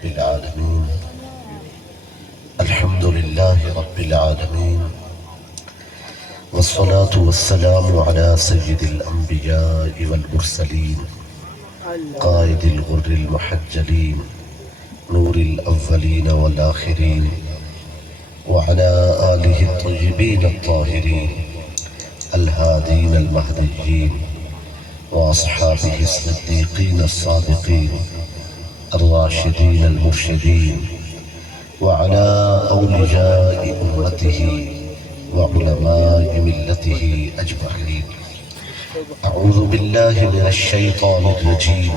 رب العالمين الحمد لله رب العالمين والصلاة والسلام على سيد الأنبياء والمرسلين قائد الغر المحجلين نور الأولين والآخرين وعلى آله الطيبين الطاهرين الهادين المهديين وأصحابه الصديقين الصادقين الراشدين المرشدين وعلى أولياء أمته وعلماء ملته أجمعين. أعوذ بالله من الشيطان الرجيم.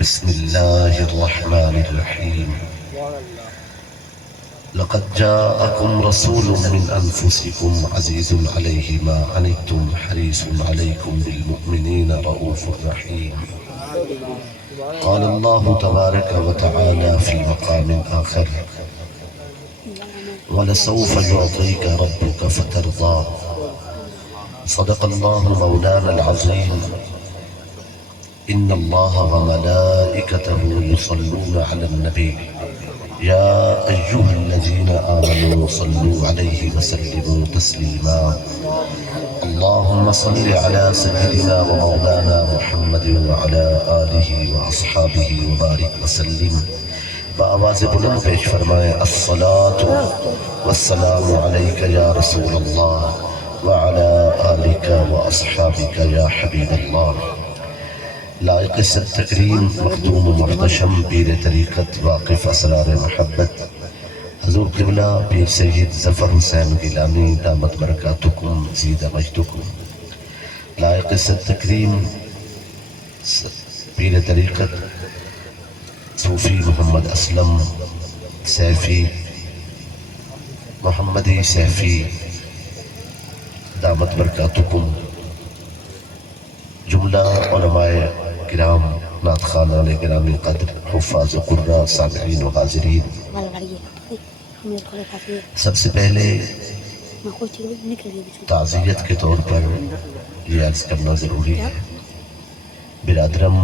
بسم الله الرحمن الرحيم. لقد جاءكم رسول من أنفسكم عزيز عليه ما عنتم حريص عليكم بالمؤمنين رؤوف رحيم. قال الله تبارك وتعالى في مقام آخر: ولسوف يعطيك ربك فترضى. صدق الله مولانا العظيم. إن الله وملائكته يصلون على النبي يا أيها الذين آمنوا صلوا عليه وسلموا تسليما. اللهم صل على سيدنا ومولانا محمد وعلى آله وأصحابه وبارك وسلم. بآواز بلند پیش فرمائے: الصلاة والسلام عليك يا رسول الله وعلى آلك وأصحابك يا حبيب الله. لائق صد تکریم مخدوم محتشم پیر طریقت واقف اسرار محبت حضور قبلہ پیر سید ظفر حسین گیلانی دامت برکاتکم زید مجدکم. لائق صد تکریم پیر طریقت صوفی محمد اسلم سیفی محمدی سیفی دامت برکاتکم. جملہ علماء کرام نعت خوانان گرامی قدر حفاظ قرآن سامعین و حاضرین، سب سے پہلے تعزیت کے طور پر یہ عرض کرنا ضروری ہے برادرم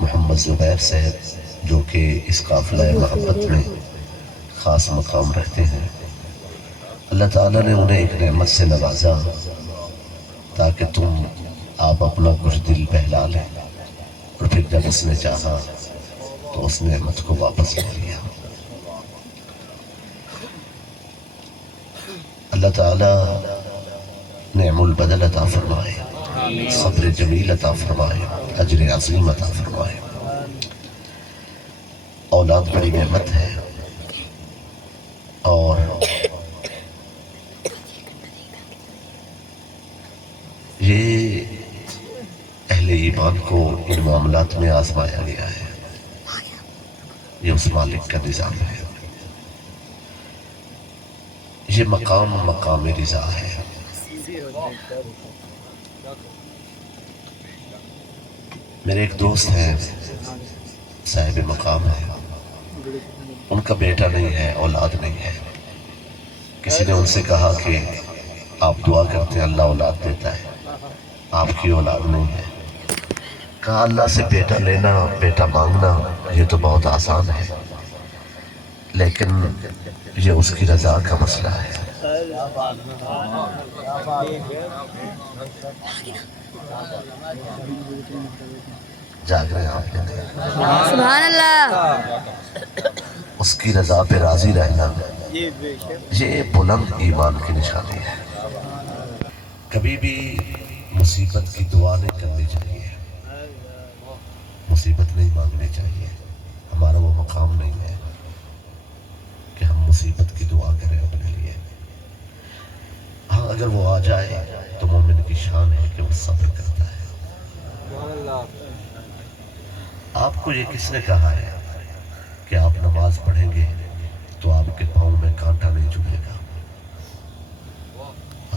محمد زبیر صاحب جو کہ اس قافلہ محبت میں خاص مقام رکھتے ہیں، اللہ تعالیٰ نے انہیں ایک نعمت سے نوازا تاکہ آپ اپنا کچھ دل بہلا لیں، اور پھر جب اس نے چاہا تو اس نعمت کو واپس لے لیا. اللہ تعالیٰ نعم البدل عطا فرمائے، صبر جمیل عطا فرمائے، اجر عظیم عطا فرمائے. اولاد بڑی نعمت ہے، اور یہ اہل ایمان کو ان معاملات میں آزمایا گیا ہے. یہ اس مالک کا نظام ہے. یہ مقام رضا ہے. میرے ایک دوست ہیں، صاحب مقام ہے، ان کا بیٹا نہیں ہے، اولاد نہیں ہے. کسی نے ان سے کہا کہ آپ دعا کرتے ہیں اللہ اولاد دیتا ہے، آپ کی اولاد نہیں ہے. کہا اللہ سے بیٹا لینا، بیٹا مانگنا یہ تو بہت آسان ہے، لیکن یہ اس کی رضا کا مسئلہ ہے. جاگ رہے ہیں آپ نے؟ سبحان اللہ. اس کی رضا پہ راضی رہنا یہ بلند ایمان کی نشانی ہے. کبھی بھی مصیبت کی دعا نہیں کرنی چاہیے، مصیبت نہیں مانگنی چاہیے. ہمارا وہ مقام نہیں ہے کہ ہم مصیبت کی دعا کریں اپنے لیے. ہاں اگر وہ آ جائے تو مومن کی شان ہے کہ وہ صبر کرتا ہے. آپ کو یہ کس نے کہا ہے کہ آپ نماز پڑھیں گے تو آپ کے پاؤں میں کانٹا نہیں چبھے گا؟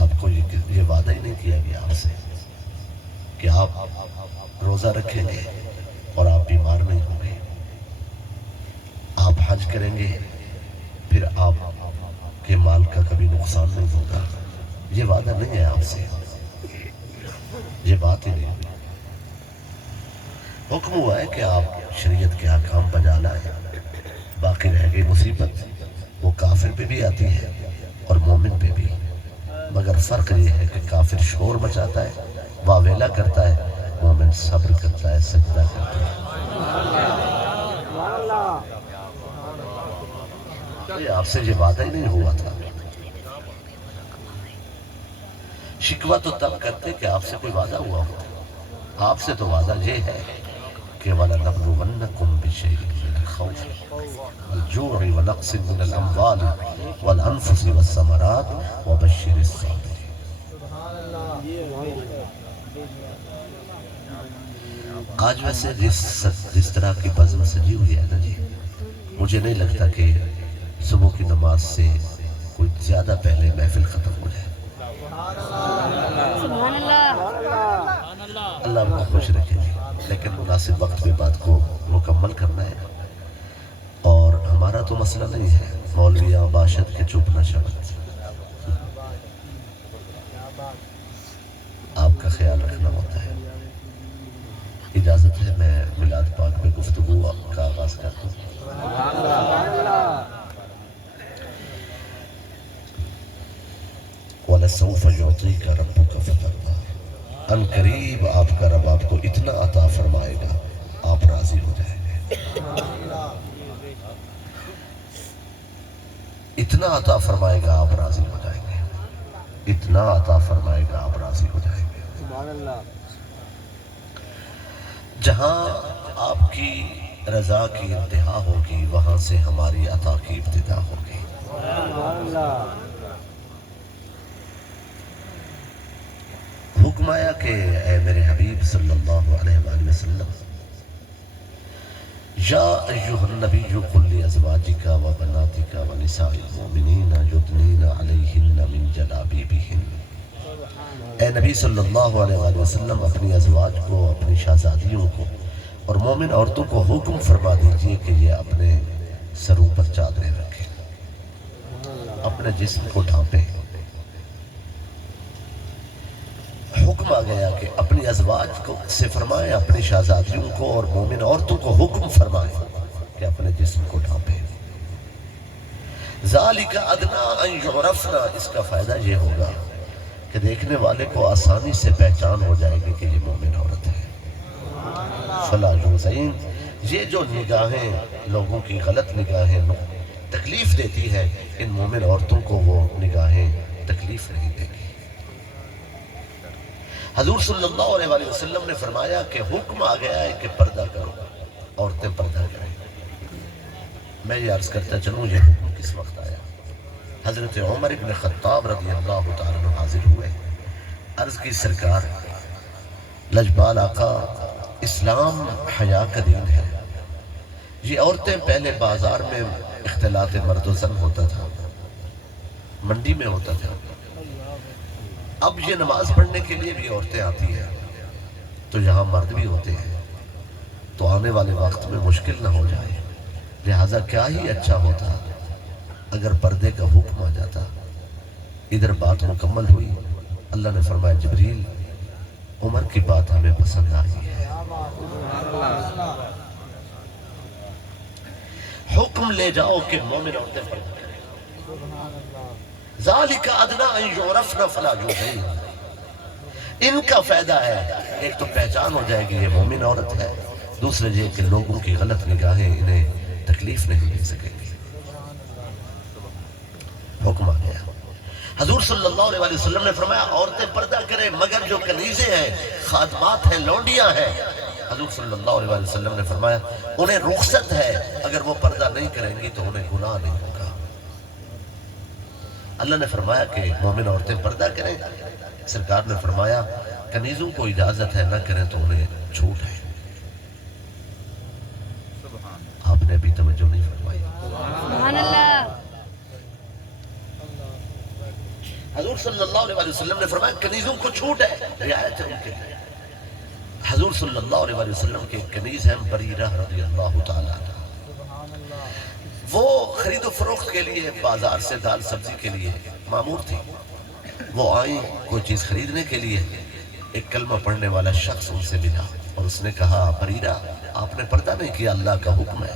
آپ کو یہ وعدہ ہی نہیں کیا گیا آپ سے کہ آپ روزہ رکھیں گے اور آپ بیمار نہیں ہوں گے، آپ حج کریں گے پھر آپ کے مال کا کبھی نقصان نہیں ہوگا؟ یہ وعدہ نہیں ہے آپ سے، یہ بات ہی نہیں ہوئی. حکم ہوا ہے کہ آپ شریعت کے احکام بجا لائیں، یہ مصیبت وہ کافر پہ بھی آتی ہے اور مومن پہ بھی، مگر فرق یہ ہے کہ کافر شور مچاتا ہے، واویلا کرتا ہے، مومن صبر کرتا ہے، سجدہ کرتا ہے۔ یہ آپ سے یہ وعدہ ہی نہیں ہوا تھا۔ شکوہ تو تب کرتے کہ آپ سے کوئی وعدہ ہوا ہوتا، آپ سے تو وعدہ یہ ہے کہ وَلَنَبْلُوَنَّكُمْ بِشَيْءٍ مِّنَ الْخَوْفِ وَالْجُوعِ وَنَقْصٍ مِّنَ الْأَمْوَالِ وَالْأَنفُسِ وَالثَّمَرَاتِ وَبَشِّرِ الصَّابِرِينَ۔ آج ویسے جس طرح کی بزم سجی ہوئی ہے نا جی، مجھے نہیں لگتا کہ صبح کی نماز سے کوئی زیادہ پہلے محفل ختم ہو جائے۔ سبحان اللہ۔ اللہ ہم کو خوش رکھے گی، لیکن مناسب وقت میں بات کو مکمل کرنا ہے، اور ہمارا تو مسئلہ نہیں ہے مولویاں باشد کے چپ نہ شبت، آپ کا خیال رکھنا ہوتا ہے۔ اجازت ہے میں میلاد پاک میں گفتگو کا آغاز کرتا ہوں۔ وَلَسَوْفَ يُعْطِيكَ رَبُّكَ فَتَرْضَىٰ، ان قریب آپ کا رب آپ کو اتنا عطا فرمائے گا آپ راضی ہو جائیں گے۔ اتنا عطا فرمائے گا آپ راضی ہو جائیں گے، اتنا عطا فرمائے گا آپ راضی ہو جائیں گے۔ جہاں آپ کی رضا کی انتہا ہوگی وہاں سے ہماری عطا کی ابتدا ہوگی۔ حکم آیا کہ اے میرے حبیب صلی اللہ علیہ وآلہ وسلم، یا ایہا النبی قل لازواجک و بناتک و نساء المؤمنین یدنین علیہن من جلابیبہن۔ اے نبی صلی اللہ علیہ وآلہ وسلم اپنی ازواج کو، اپنی شہزادیوں کو اور مومن عورتوں کو حکم فرما دیجئے کہ یہ اپنے سروں پر چادریں رکھیں، اپنے جسم کو ڈھانپیں۔ حکم آ گیا کہ اپنی ازواج کو سے فرمائیں، اپنی شہزادیوں کو اور مومن عورتوں کو حکم فرمائیں کہ اپنے جسم کو ڈھانپیں۔ ذَلِكَ أَدْنَىٰ أَن يُعْرَفْنَا، اس کا فائدہ یہ ہوگا کہ دیکھنے والے کو آسانی سے پہچان ہو جائے گی کہ یہ مومن عورت ہے۔ فَلَا يُؤْذَيْنَ، یہ جو نگاہیں لوگوں کی غلط نگاہیں تکلیف دیتی ہے، ان مومن عورتوں کو وہ نگاہیں تکلیف نہیں دے گی۔ حضور صلی اللہ علیہ وآلہ وسلم نے فرمایا کہ حکم آ گیا ہے کہ پردہ کرو، عورتیں پردہ کریں۔ میں یہ عرض کرتا چلوں یہ حکم کس وقت آیا؟ حضرت عمر ابن خطاب رضی اللہ تعالیٰ عنہ حاضر ہوئے، عرض کی سرکار لجبال آقا، اسلام حیا کا دین ہے، یہ عورتیں پہلے بازار میں اختلاط مرد و زن ہوتا تھا، منڈی میں ہوتا تھا، اب یہ نماز پڑھنے کے لیے بھی عورتیں آتی ہیں تو یہاں مرد بھی ہوتے ہیں، تو آنے والے وقت میں مشکل نہ ہو جائے، لہٰذا کیا ہی اچھا ہوتا اگر پردے کا حکم آ جاتا۔ ادھر بات مکمل ہوئی، اللہ نے فرمایا جبریل عمر کی بات ہمیں پسند آئی ہے، حکم لے جاؤ کہ مومن عورتیں پردہ کریں۔ ذَلِكَ أَدْنَىٰ أَن يُعْرَفْنَ فَلَا يُؤْذَيْنَ، ان کا فائدہ ہے ایک تو پہچان ہو جائے گی یہ مومن عورت ہے، دوسرے یہ کہ لوگوں کی غلط نگاہیں انہیں تکلیف نہیں دے سکیں گی۔ حکم آ گیا۔ حضور صلی اللہ علیہ وآلہ وسلم نے فرمایا عورتیں پردہ کریں مگر جو کنیزیں ہیں، خادمات ہیں، لونڈیاں ہیں، حضور صلی اللہ علیہ وآلہ وسلم نے فرمایا انہیں رخصت ہے، اگر وہ پردہ نہیں کریں گی تو انہیں گناہ نہیں ہوگا۔ اللہ نے فرمایا کہ مومن عورتیں پردہ کریں، سرکار نے فرمایا کنیزوں کو اجازت ہے نہ کریں تو انہیں چھوٹ ہے۔ آپ نے ابھی توجہ نہیں فرمائی۔ سبحان اللہ۔ حضور صلی اللہ علیہ وآلہ وسلم نے فرمایا کنیزوں کو چھوٹ ہے، رعایت ہے ان کے لیے۔ حضور صلی اللہ علیہ وآلہ وسلم کے کنیز ہیں بریرہ رضی اللہ تعالیٰ عنہ، وہ خرید و فروخت کے لیے بازار سے دال سبزی کے لیے مامور تھی، وہ آئیں کوئی چیز خریدنے کے لیے، ایک کلمہ پڑھنے والا شخص ان سے ملا اور اس نے کہا بریرہ آپ نے پردہ نہیں کیا، اللہ کا حکم ہے۔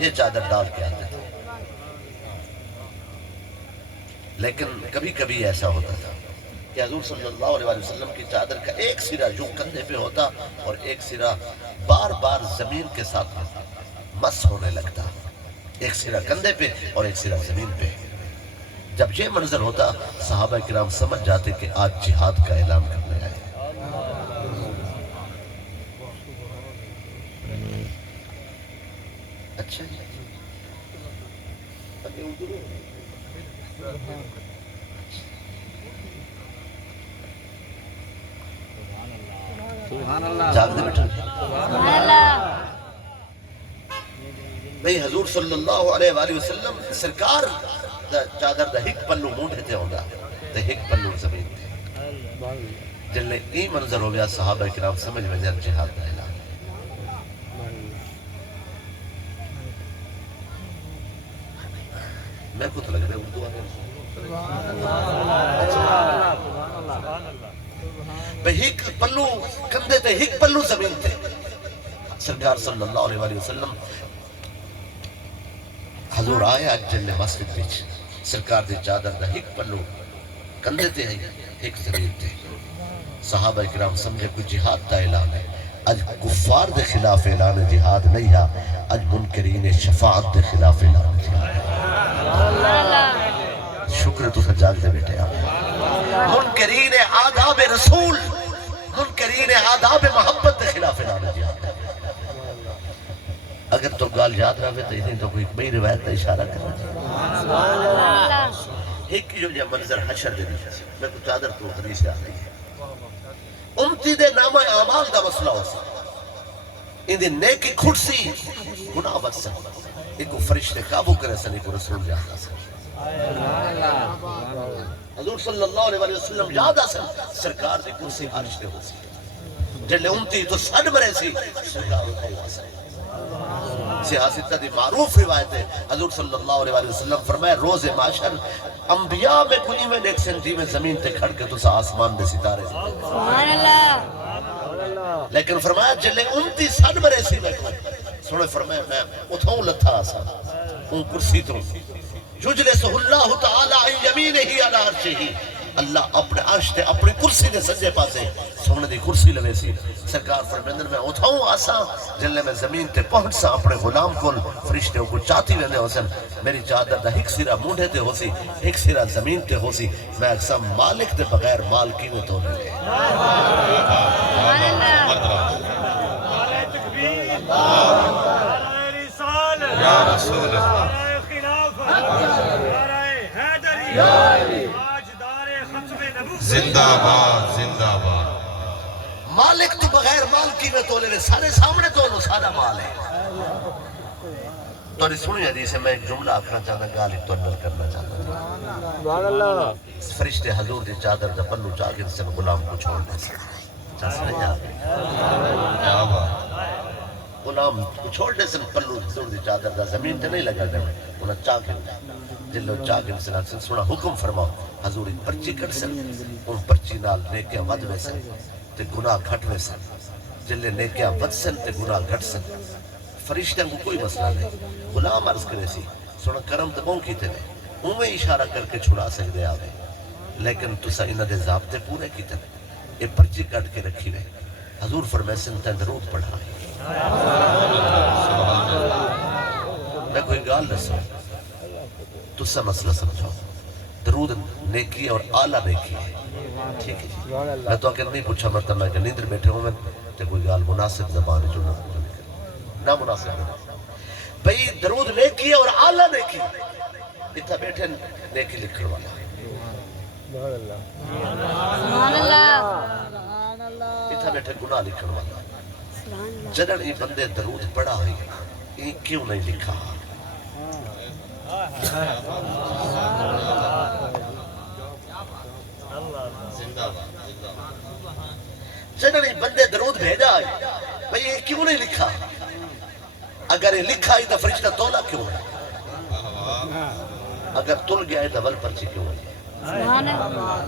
یہ چادر ڈال کے آتے تھے. لیکن کبھی کبھی ایسا ہوتا تھا کہ حضور صلی اللہ علیہ وسلم کی چادر کا ایک سرا یوں کندھے پہ ہوتا اور ایک سرا بار بار زمین کے ساتھ مس ہونے لگتا. ایک سرا کندھے پہ اور ایک سرا زمین پہ. جب یہ منظر ہوتا صحابہ کرام سمجھ جاتے کہ آج جہاد کا اعلان کرنے آئے. اچھا جی جاگ دے بیٹھا. سبحان اللہ. بھئی حضور صلی اللہ علیہ وآلہ وسلم سرکار چادر دا ہک پلو مونڈے تھے ہوندا تے ہک پلو زمین تھے. جلنے ای منظر ہو گیا صحابہ کرام سمجھ میں جان جہاد دا اعلان. میں کو تو لگ رہا ہے اردو آگے. بھئی ہک پلو کندھے تے ہک پلو زمین تھے. سرکار صلی اللہ علیہ وآلہ وسلم حضور آیا جلنے مسجد بیچ. سرکار دی چادر دا ہک پلو کندھے تے ہک زمین تے. صحابہ کرام سمجھے کوئی جہاد دا اعلان ہے. اج کفار دے خلاف اعلان جہاد نہیں ہے. اج منکرین شفاعت دے خلاف اعلان جہاد. شکر تو سجاگ دے بیٹے آپ. منکرین آداب رسول منکرین آداب محبت دے خلاف اعلان جہاد. اگر تو گال یاد رہے تو انہیں تو کوئی بئی روایت کا اشارہ کرنا چاہیے. ایک جو یہ منظر حشر دے دیتا میں کو چادر تو حدیث آ رہی ہے. امتی دے نامہ اعمال دا مسئلہ ہو سکتا. ان دے نیکی کھڑسی گناہ بچ سکتا. ایک کو فرشتے قابو کرے سن ایک کو رسول یاد آ سکتا. حضور صلی اللہ علیہ وسلم یاد آ سکتا. سرکار دی کرسی عرش دے ہو سکتا. جلے امتی تو سڑ مرے سی سرکار اٹھائی آ سکتا. سیاستہ دی معروف روایت ہے. حضور صلی اللہ علیہ وسلم فرمائے روز معاشر انبیاء میں کوئی میں ایک سنٹی میں زمین تے کھڑ کے تو سا آسمان دے ستارے. سبحان اللہ. لیکن فرمایا جلے امتی سن مرے سی میں سنو فرمایا میں اتھاؤں لتھا آسا ان کرسی تو یجلسہ اللہ تعالی عن یمینہ علی عرشہ. اللہ اپنے عرش تے اپنی کرسی دے سجے پاسے سونے دی کرسی لوے سی. سرکار فرمیندن میں اتھاؤں آسا جلے میں زمین تے پہنچ سا اپنے غلام کول فرشتے کو چاہتی ویندے ہو سن. میری چادر دا ہک سرا مونڈے تے ہو سی ہک سرا زمین تے ہو سی. میں اکسا مالک تے بغیر مال کی میں تو لے. سبحان اللہ. نعرہ تکبیر، نعرہ رسالت، نعرہ خلافت، نعرہ حیدری، تاجدار ختم نبوت. زندہ باد زندہ باد. مالک تو بغیر مال کی میں تو لے. سارے سامنے تو لو سارا مال ہے. تو سنی حدیث ہے. میں ایک جملہ آکھنا چاہتا گال ایک تو اندر کرنا چاہتا. فرشتے حضور دی چادر دا پلو چاہ سے غلام کو چھوڑ دے سکتے. کیا بات. غلام کو چھوڑ دے سن پلو حضور دی چادر دا زمین تے نہیں لگا دے. انہاں چاہ کے جلو چاہ کے سن سونا حکم فرماؤ. حضور ایک پرچی کٹ سن. ان پرچی نال نیکیاں ود وے سن تے گناہ گھٹ وے سن. جلے نیکیاں ود سن تے گناہ گھٹ سن. فرشتہ کو کوئی مسئلہ نہیں. غلام عرض کرے سی سونا کرم تے کون کیتے نے اویں اشارہ کر کے چھڑا سکدے آوے. لیکن تسا انہاں دے ضابطے پورے کیتے نے. یہ پرچی کٹ کے رکھی ہوئے. حضور فرمائے سن تے درود پڑھا. میں کوئی گال دسوں تسا مسئلہ سمجھو. درود نیکی اور اعلیٰ نیکی ہے. ٹھیک ہے جی. میں تو اگر نہیں پوچھا مرتبہ کہ نیندر بیٹھے ہوں میں تے کوئی گال مناسب زبان جو نہ مناسب ہے. بھئی درود نیکی اور اعلیٰ نیکی. اتھا بیٹھے نیکی لکھن والا. سبحان اللہ. اتھا بیٹھے گناہ لکھن والا. جنر یہ بندے درود پڑھا ہوئی یہ کیوں نہیں لکھا. جنر یہ بندے درود بھیجا ہے بھئی یہ کیوں نہیں لکھا. اگر یہ لکھا ہی تو فرشتہ تولا کیوں ہے. اگر تل گیا ہے تو ول پرچی کیوں ہے. سبحان اللہ.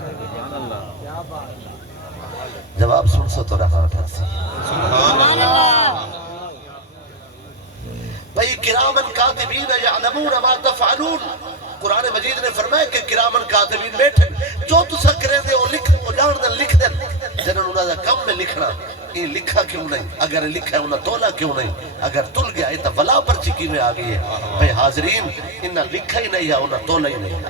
جواب سن سو تو رہا تھا. سبحان اللہ. بھئی کرامن کاتبین یعلمون ما تفعلون، قرآن مجید نے فرمایا کہ کرامن کاتبین بیٹھے جو تسا کریں دے وہ جان دن لکھ دن، جنہوں انہوں نے کم میں لکھنا یہ لکھا کیوں نہیں، اگر لکھا ہے انہوں تولا کیوں نہیں، اگر تل گیا ہے تو ولا پرچی کی میں آگئی ہے۔ بھئی حاضرین انہوں لکھا ہی نہیں ہے انہوں تولا ہی نہیں ہے،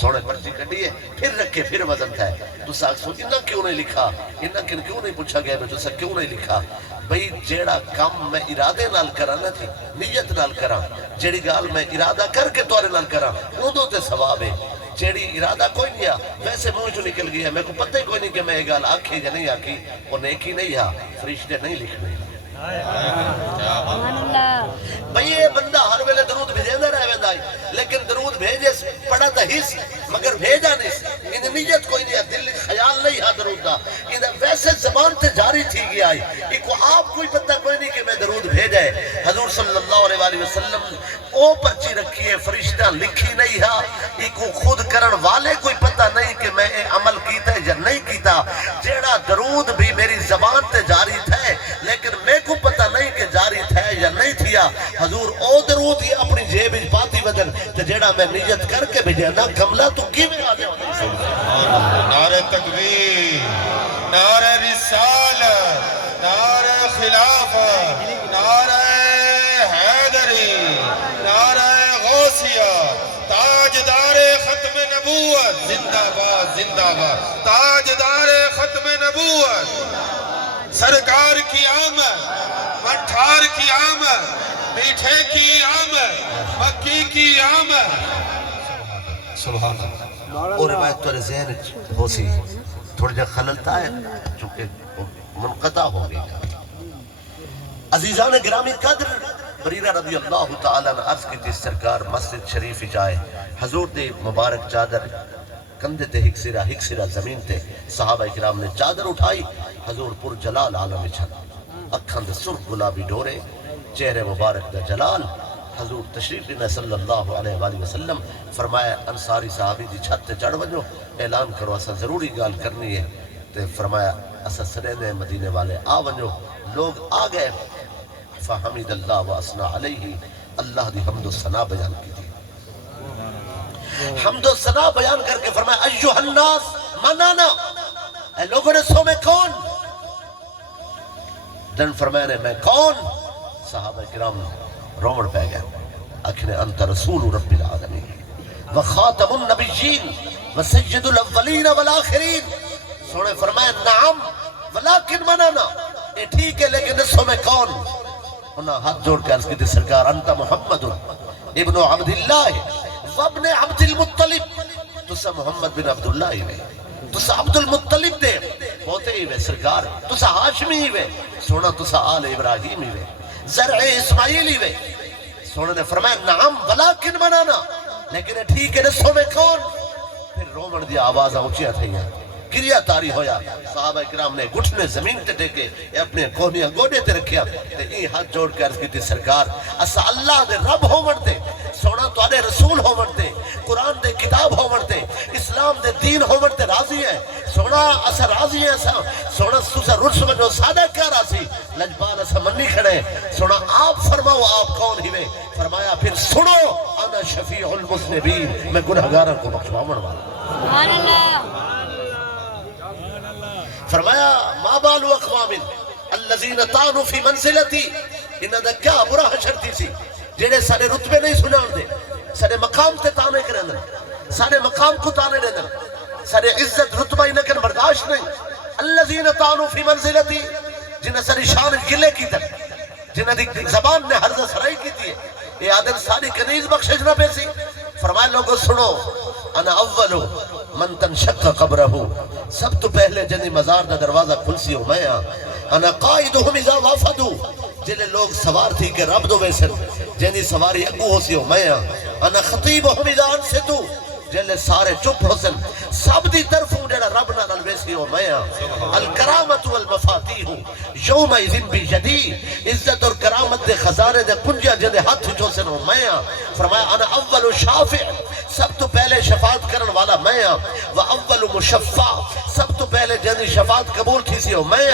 سوڑے پرچی کٹی ہے پھر رکھے پھر وزن تھا ہے۔ تو ساکھ سو انہوں کیوں نہیں لکھا، انہوں کیوں نہیں پوچھا گیا میں تو سا کیوں نہیں لکھا؟ بھئی جیڑا کام میں ارادے نال کرانا تھی، نیت نال کرا، جیڑی گال میں ارادہ کر کے توارے نال کرا اندھو تے ثواب ہے، جیڑی ارادہ کوئی نہیں ہے ویسے منہ جو نکل گیا میں کو پتہ ہی کوئی نہیں کہ میں یہ گال آکھی یا نہیں آکھی، وہ نیکی نہیں ہے، فرشتے نہیں لکھنے۔ سبحان اللہ۔ بھئی یہ بندہ ہر ویلے درود بھیجے رہے ویندہ ہے، لیکن درود بھیجے پڑھا تا ہی سی مگر بھیجا نہیں سی، انہیں نیت کوئی نہیں ہے، دل خیال نہیں ہے درود دا، انہیں ویسے زبان تے جاری تھی گیا ہے، ایک کو آپ کوئی پتہ کوئی نہیں کہ میں درود بھیجا ہے۔ حضور صلی اللہ علیہ وسلم او پرچی رکھی ہے، فرشتہ لکھی نہیں ہے، ایک کو خود کرن والے کوئی پتہ نہیں کہ میں عمل کیتا ہے یا نہیں کیتا، جیڑا درود بھی میری زبان تے جاری تھے لیکن میں کو پتہ نہیں کہ جاری تھے یا نہیں تھیا، حضور او درود ہی اپنی جیب پاتی بدن تے جیڑا میں نیت کر کے بھیجا نا کملہ تو کی میں آگے نعرہ تکبیر، نعرہ رسالت، نعرہ خلافت، نعرہ حیدری، نعرہ غوثیہ، تاجدار ختم نبوت، زندہ باد زندہ باد، تاجدار ختم نبوت، سرکار کی آمد، مٹھار کی آمد، میٹھے کی آمد، مکی کی آمد۔ سبحان اللہ۔ اور روایت تو ذہن ہو سی تھوڑا جا خللتا ہے چونکہ منقطع ہو گئی۔ عزیزان گرامی قدر، بریرہ رضی اللہ تعالیٰ نے عرض کی تھی سرکار مسجد شریف جائے، حضور دے مبارک چادر کندھے تے ہک سرہ زمین تے، صحابہ کرام نے چادر اٹھائی، حضور پر جلال عالم چھن، اکھاں دے سرخ گلابی ڈورے، چہرے مبارک دا جلال، حضور تشریف لینا صلی اللہ علیہ وآلہ وسلم فرمایا انصاری صحابی دی چھت تے چڑھ ونجو، اعلان کرو اسا ضروری گال کرنی ہے، تے فرمایا اسا سرینے مدینے والے آ ونجو، لوگ آ گئے، فحمد اللہ و اسنا علیہ، اللہ دی حمد و ثنا بیان کی تھی، حمد و ثنا بیان کر کے فرمایا ایوہ الناس منانا، اے لوگوں نے سو میں کون؟ دن فرمایا میں کون؟ صحابہ کرام رومڑ پہ گیا، اکھنے انت رسول رب العالمین وخاتم النبیین وسید الاولین والآخرین، سوڑے فرمایا نعم ولیکن منانا، اے ٹھیک ہے لیکن نسو میں کون؟ انہاں ہاتھ جوڑ کے عرض کی تھی سرکار انت محمد ابن عبداللہ وابن عبد المطلب، تسا محمد بن عبداللہ ہی وے، تسا عبد المطلب دے ہوتے ہی وے سرکار، تسا ہاشمی ہی وے، سونا تسا آل ابراہیم ہی وے، زرع اسماعیل ہی وے، سونا نے فرمایا نعم ولیکن منانا، لیکن ٹھیک ہے نسو میں کون؟ پھر رومن دیا آوازہ اونچیاں تھیں گریہ تاری ہویا، صحابہ اکرام نے گھٹنے زمین تے ٹیکے اپنے کوہنیاں گوڑے تے رکھیا، تے ای ہاتھ جوڑ کے عرض کی تھی سرکار اسا اللہ دے رب ہو منتے، سونا تو آنے رسول ہو منتے، قرآن دے کتاب ہو منتے، اسلام دے دین ہو منتے راضی ہیں، سونا اسا راضی ہیں، سونا سوسا رس منو سادہ کیا راضی، لجبان اسا منی کھڑے، سونا آپ فرماؤ آپ کون ہی میں، فرمایا پھر سنو انا شفیع المذنبین، میں گنہگاروں کو بخشواون والا، سبحان اللہ۔ فرمایا ما بالو اقوام الذین طعنوا فی منزلتی، انہاں دا کیا برا حشر تھی سی جڑے سارے رتبے نہیں سنان دے، سارے مقام تے تانے کرن، سارے مقام کو تانے دے، سارے عزت رتبہ ہی نکن برداشت نہیں، الذین طعنوا فی منزلتی، جنہاں ساری شان گلے کی تک، جنہاں دی زبان نے حرزہ سرائی کی تھی، یہ آدم ساری کنیز بخشش نہ پیسی، فرمائے لوگوں سنو انا اولو من تنشق قبرہو، سب تو پہلے جنہی مزار دا دروازہ کھلسی ہو میں انا قائدہم اذا وافدو، جنہیں لوگ سوار تھی کہ رب دو ویسن، جنہی سواری اگو ہو سی ہو میں انا خطیبہم اذا انستو، جنہیں سارے چپ ہو سن، سب دی طرفوں جنہ رب نہ نلویسی ہو میں الکرامت والمفاتیح یوم ایذن بیدی، عزت اور کرامت دے خزانے دے کنجیا جنہیں ہاتھ جو سن ہو میں، فرمایا انا اول شافع، سب تو پہلے شفاعت کرن والا میں، و اول مشفع، سب تو پہلے جن شفاعت قبول تھی سی ہو میں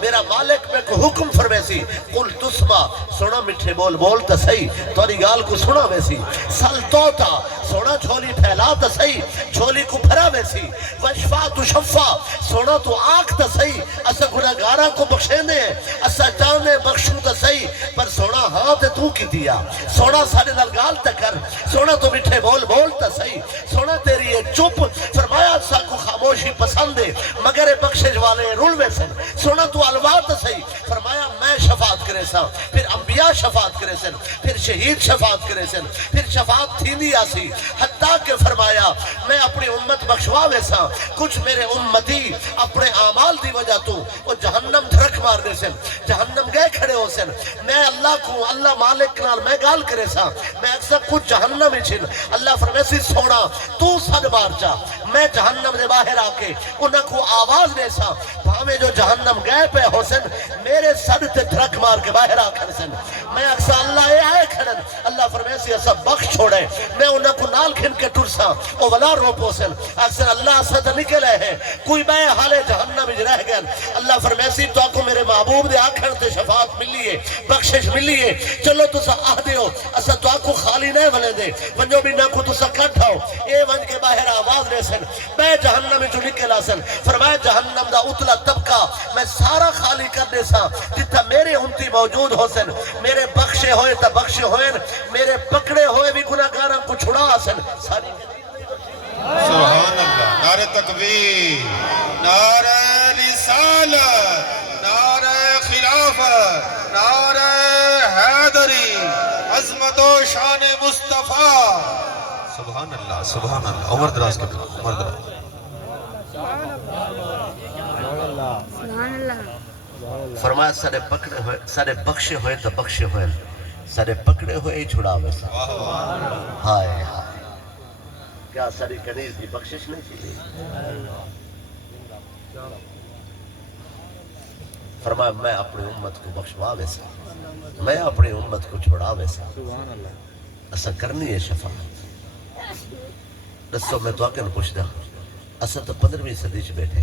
میرا مالک میں کو حکم فرمے سی قل تسمع سونا مٹھے بول بول تا صحیح توری گال کو سنا ویسی سل توتا سونا جھولی پھیلا تا صحیح جھولی کو بھرا ویسی وشفا تو شفا سونا تو آنکھ تا صحیح اسا گناہگاراں کو بخشینے ہیں اسا جانے بخشوں تا صحیح پر سونا ہاتھ تو کی دیا سونا سارے نلگال تا کر سونا تو مٹھے بول بول تا صحیح سونا تیری یہ چپ فرمایا سا کو خاموشی پسند ہے مگر بخشش والے رولوے سن سونا تو الوا تا صحیح فرمایا میں شفاعت کرے سا پھر انبیاء شفاعت کرے سن پھر شہید شفاعت کرے سن پھر شفاعت تھی نہیں آسی حتیٰ کہ فرمایا میں اپنی امت بخشوا ویسا کچھ میرے امتی اپنے اعمال دی وجہ تو وہ جہنم دھرک مار دے سن جہنم گئے کھڑے ہو سن میں اللہ کو اللہ مالک نال میں گال کرے سا میں اکثر کچھ جہنم ہی چھن اللہ فرمیسی سونا تو سن مار جا میں جہنم دے باہر آکے انہاں کو آواز دے سا بھامے جو جہنم گئے پہ ہو سن میرے سر تے دھرک مار کے باہر آکر سن میں اکثر اللہ اے آئے کھڑن اللہ فرمیسی ایسا بخش چھوڑے میں انہاں کو نال کھن کے ٹرسا او ولا روپو سن اکثر اللہ صد نکلے ہیں کوئی بے حالے جہنم ہی رہ گئن اللہ فرمیسی تو آپ کو میرے محبوب دے آکھن تے شفاعت ملی ہے بخشش ملی ہے چلو تو سا آہ دیو اسا تو آپ کو خالی نہیں بلے دے ونجو بھی نہ کو تو سا کٹھاؤ اے ون کے باہر آواز دے سن بے جہنم جو نکلا سن فرمایا جہنم دا اتلا طبقہ میں سارا خالی کر دے سا جتا میرے امتی موجود ہو سن میرے بخشے ہوئے تا بخشے ہوئے میرے پکڑے ہوئے بھی گناہگاراں کو چھڑا سن ساری سبحان اللہ نعرہ تکبیر نعرہ رسالت نعرہ خلافت نعرہ حیدری عظمت و شان مصطفیٰ سبحان اللہ عمر دراز کے عمر دراز سبحان اللہ فرمایا سارے پکڑے ہوئے سارے بخشے ہوئے تو بخشے ہوئے سارے پکڑے ہوئے ہی چھڑا ویسا ہائے ہائے کیا ساری کنیز کی بخشش نہیں تھی فرمایا میں اپنی امت کو بخشوا ویسا میں اپنی امت کو چھڑا ویسا اسا کرنی ہے شفاعت دسو میں تو آکن پوچھ دا اسا تو 15ویں صدی چ بیٹھے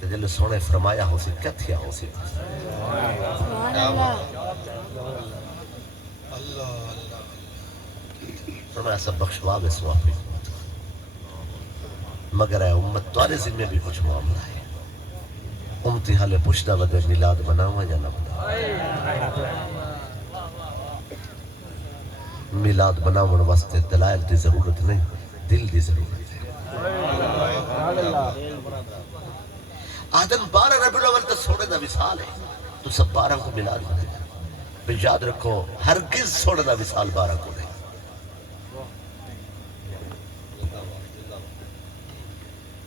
کہ جلے سونے فرمایا ہو سی کیا تھیا ہو سی سبحان اللہ فرمایا سب بخشوا ویسو اپنی مگر اے امت توارے ذمہ بھی کچھ معاملہ ہے امتی حالے پوچھدا ودے میلاد بناوا یا نہ بناوا میلاد بناون واسطے دلائل دی ضرورت نہیں دل دی ضرورت ہے آدم 12 ربیع الاول تو سونے دا وصال ہے تو سب 12 کو میلاد بنے گا پھر یاد رکھو ہرگز سونے دا وصال 12 کو نہیں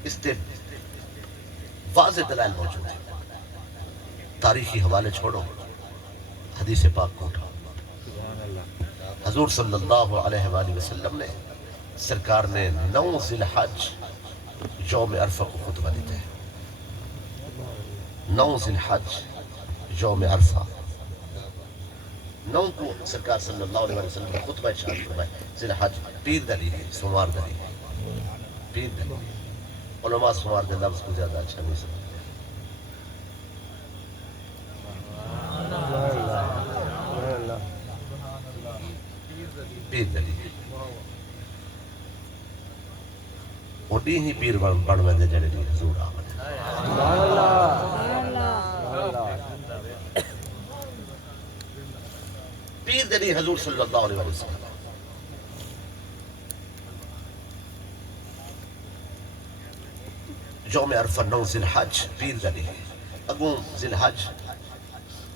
اس تے واضح دلائل موجود ہے تاریخی حوالے چھوڑو حدیث پاک کو اٹھاؤ حضور صلی اللہ علیہ وآلہ وسلم نے سرکار نے 9 ذی الحج یوم عرفہ کو خطبہ دیتے ہیں 9 ذی الحج یوم عرفہ 9 کو سرکار صلی اللہ علیہ وسلم نے خطبہ ارشاد فرمایا ذی الحج پیر دلی ہے سوموار دلی ہے پیر دلی علماء سوموار دے لفظ کو زیادہ اچھا نہیں سمجھتے پیر دلی اُنہی ہی پیر بن میں دے جڑے حضور آمد پیر دلی حضور صلی اللہ علیہ وسلم یوم عرفہ 9 ذی الحج پیر دلی اگوں ذی الحج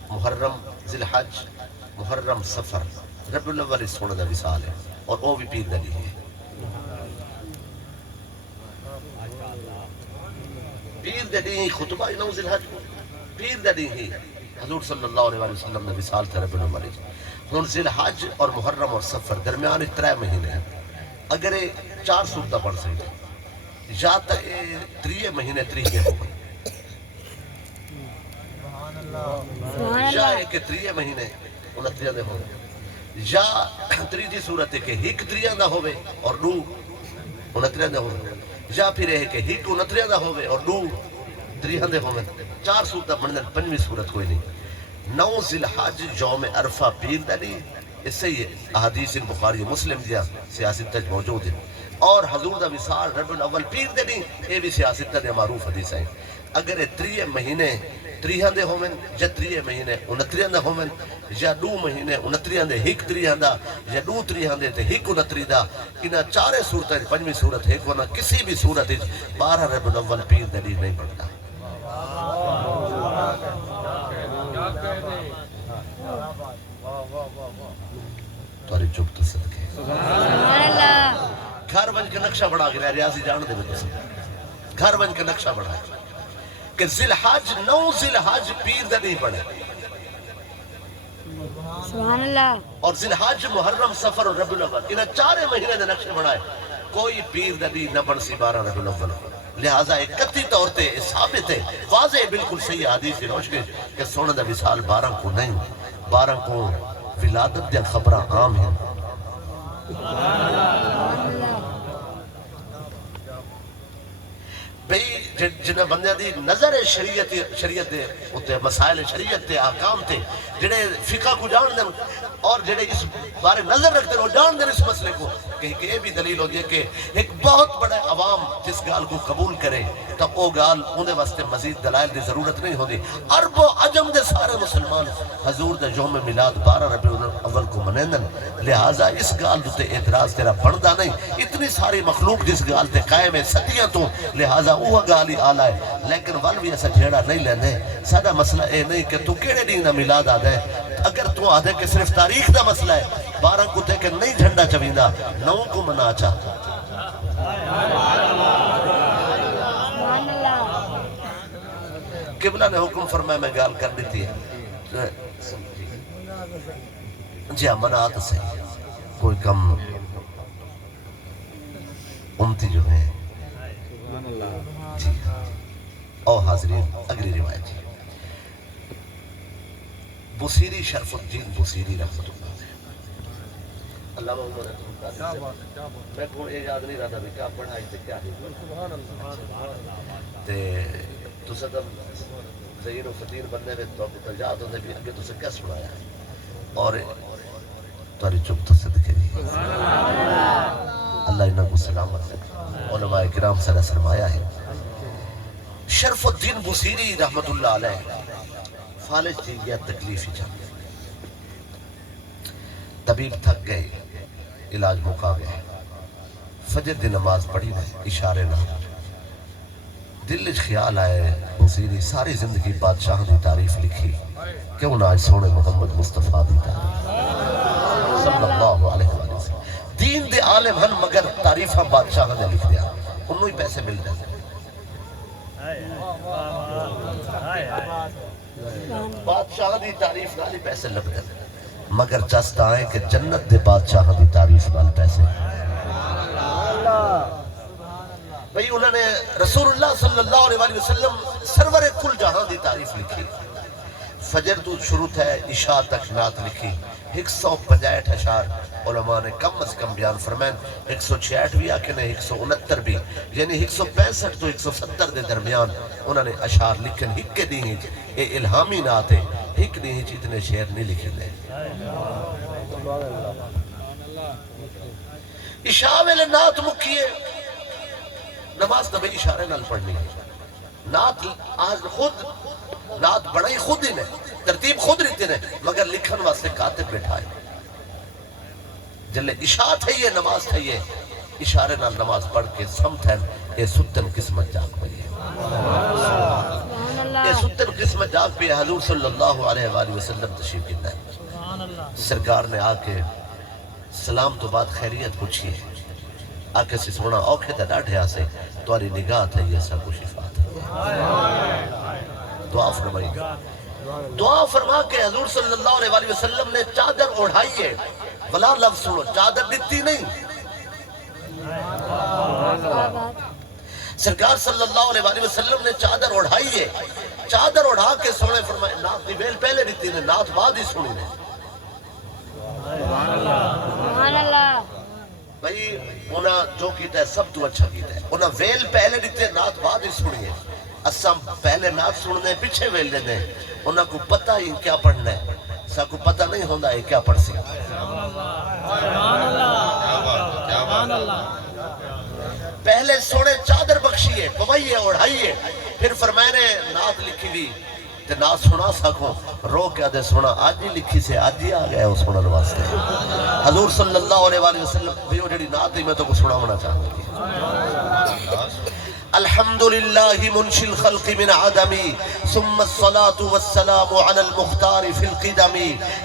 محرم ذی الحج محرم سفر ربیع الاول سونے دا وصال ہے اور وہ بھی پیر دلی ہے پیر دلی ہی خطبہ 9 ذی الحج پیر دلی ہی حضور صلی اللہ علیہ وسلم نے وصال تھا ربیع الاول ہن ذی الحج اور محرم اور سفر درمیان 3 مہینے ہیں اگر 4 صورتیں پڑھ سکتے یا تا 3 مہینے 3 کے ہو گئے یا ایک 3 مہینے 29 دے ہو گئے یا 3 دی صورت ہے کہ ہک 3 دا ہوئے اور 2 29 دا ہوئے یا پھر ہے کہ ہک 29 دا ہوئے اور 2 تریہاں دے ہومن 4 صورتاں بندن 5ویں صورت کوئی نہیں 9 ذی الحج یوم عرفہ پیر دا نہیں اس سے یہ احادیث بخاری مسلم دیا سیاست تج موجود ہے اور حضور دا وصال ربیع الاول پیر دے نہیں یہ بھی سیاست دے معروف حدیث ہیں اگر یہ 3 مہینے 30 دے ہومن یا 3 مہینے 29 دے ہومن یا 2 مہینے 29 دے 1 30 دا یا 2 30 دے تے 1 29 دا انہاں 4 صورتیں 5ویں صورت ہے کونا کسی بھی صورت 12 ربیع الاول پیر دے نہیں بنتا توری چپ تو صدقے سبحان اللہ گھر بن کے نقشہ بڑھا گیا ریاضی جان دے میں گھر بن کے نقشہ بڑھا کہ ذی الحج 9 ذی الحج پیر دا نہیں پڑے سبحان اللہ اور ذی الحج محرم سفر اور ربیع الاول انہاں 4 مہینے دے نقشے بڑھائے کوئی پیر دا نہیں نہ بن سی 12 ربیع الاول لہذا ایک قطعی طور تے ثابت ہے واضح بالکل صحیح حدیث روشنی کہ سونے دا وصال 12 کو نہیں 12 کو ولادت دیا خبراں عام ہیں بھئی جنہیں بندے دی نظر شریعت دے ہوتے مسائل شریعت دے احکام تے جنہیں فقہ کو جان دیں اور جنہیں اس بارے نظر رکھتے ہیں وہ جان دیں اس مسئلے کو کہ یہ بھی دلیل ہوتی ہے کہ ایک بہت بڑا عوام جس گال کو قبول کرے تو وہ گال انہیں واسطے مزید دلائل دی ضرورت نہیں ہوتی عرب و عجم دے سارے مسلمان حضور دے یوم میلاد 12 ربیع الاول کو منیندن لہٰذا اس گال دوتے اعتراض تیرا بڑھدا نہیں اتنی ساری مخلوق جس گال تے قائم ہے صدیاں تو لہٰذا وہ گال ہی آلہ ہے لیکن ول بھی ایسا جھیڑا نہیں لینے سادہ مسئلہ اے نہیں کہ تو کیڑے دین دا میلاد آ دے اگر تو آ دے کہ صرف تاریخ دا مسئلہ ہے 12 کو تے کہ نہیں جھنڈا چویندہ 9 کو منا چاہ قبلہ نے حکم فرمایا میں گال کر دیتی ہے جی منا تو صحیح کوئی کم امتی جو ہے جی او حاضرین اگلی روایت جی بصیری شرف الدین بصیری رحمت اللہ میں کون یہ یاد نہیں رہا بھی کیا پڑھائی تھے کیا تو صدم زہین و فتیر بننے میں تو آپ یاد ہونے بھی اگے تو سے کیا سنایا ہے اور تاری چپ تو صدقے جی اللہ انہوں کو سلامت ہے علماء کرام صلی سرمایہ ہے شرف الدین بصیری رحمت اللہ علیہ فالج تھی گیا تکلیفی جان طبیب تھک گئے علاج مکا گئے فجر دی نماز پڑھی گئے اشارے نہ دل خیال آئے بصیری ساری زندگی بادشاہ دی تعریف لکھی کیوں نہ آج سونے محمد مصطفیٰ دی تعریف صلی اللہ علیہ وسلم دین دے عالم ہن مگر تعریفہ بادشاہ نے لکھ دیا انہوں ہی پیسے مل جائے بادشاہ دی تعریف نالی پیسے لگ دے مگر چستا ہے کہ جنت دے بادشاہ دی تعریف نال پیسے بھئی انہوں نے رسول اللہ صلی اللہ علیہ وسلم سرور کل جہاں دی تعریف لکھی فجر تو شروع ہے عشاء تک نعت لکھی 165 اشعار علماء نے کم از کم بیان فرمائن 166 بھی آکے نے 169 بھی یعنی 165 تو 170 دے درمیان انہوں نے اشعار لکھن ہکے دی ہی اے الہامی نعت ہے ہک دی ہی اتنے شعر نہیں لکھے دے عشاء ویلے نعت مکیے نماز نبی اشارے نال پڑھنی نعت آج خود نعت بڑائی خود ہی نے ترتیب خود رہتے نے مگر لکھن واسطے کاتب بیٹھائے جلے عشاء تھئیے نماز تھئیے اشارے نال نماز پڑھ کے سمتھن اے ستن قسمت جاگ پئیے اے ستن قسمت جاگ پئیے حضور صلی اللہ علیہ وآلہ وسلم تشریف کیتا ہے سرکار نے آکے سلام تو بعد خیریت پوچھئے آکے سے سونا اوکھے تا ڈاڑھیا سے تواری نگاہ تھا یہ سب کو شفا تھا دعا فرمائی دعا فرما کے حضور صلی اللہ علیہ وسلم نے چادر اڑھائی ہے بلا لفظ سنو چادر دکھتی نہیں سرکار صلی اللہ علیہ وسلم نے چادر اڑھائی ہے چادر اڑھا کے سونے فرمائے نات دی ویل پہلے دیتی نے نات بعد ہی سنی نے سبحان اللہ بھئی انہاں جو کیتا ہے سب تو اچھا کیتا ہے انہاں ویل پہلے دیتے نات بعد ہی سنی ہے اساں پہلے نعت سننے پیچھے ویلے نے انہاں کو پتہ ہی کیا پڑھنا ہے سا کو پتہ نہیں ہوندا ہے کیا پڑھ سی پہلے سونے چادر بخشیے پوائیے اڑھائیے پھر فرمائے نے نعت لکھی بھی تے نعت سنا سکو رو کیا دے سنا آج ہی لکھی سے آج ہی آ گیا وہ سنن واسطے حضور صلی اللہ علیہ وآلہ وسلم بھی وہ جڑی نعت ہی میں تو کو سنا ہونا چاہتا ہوں الحمد لله منشي الخلق من عدم ثم الصلاة والسلام على المختار في القدم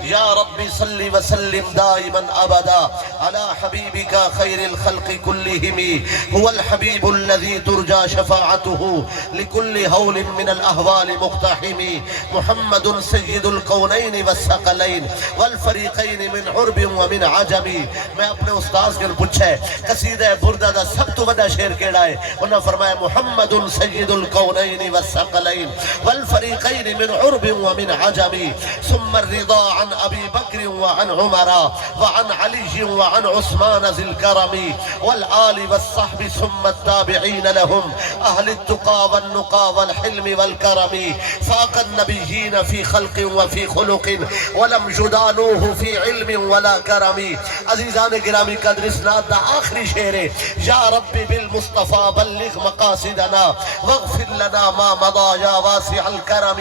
يا رب صل وسلم دائما أبدا على حبيبك خير الخلق كلهم هو الحبيب الذي ترجى شفاعته لكل هول من الأهوال مقتحم محمد سيد الكونين والثقلين والفريقين من عرب ومن عجم میں اپنے استاذ کے پوچھے قصیدہ بردہ دا سب تو بڑا شعر کیڑا ہے انہوں نے فرمایا محمد سید الکونین والثقلین والفریقین من عرب ومن عجم ثم الرضا عن ابی بکر وعن عمر وعن علی وعن عثمان ذی الکرم والآل والصحب ثم التابعین لهم اہل التقا والنقا والحلم والکرم فاق النبیین فی خلق وفی خلق ولم جدانوه فی علم ولا کرم عزیزان گرامی قدر اسناد دا آخری شعر ہے یا رب بالمصطفى بلغ مقاصدنا واغفر لنا ما مضى یا واسع الکرم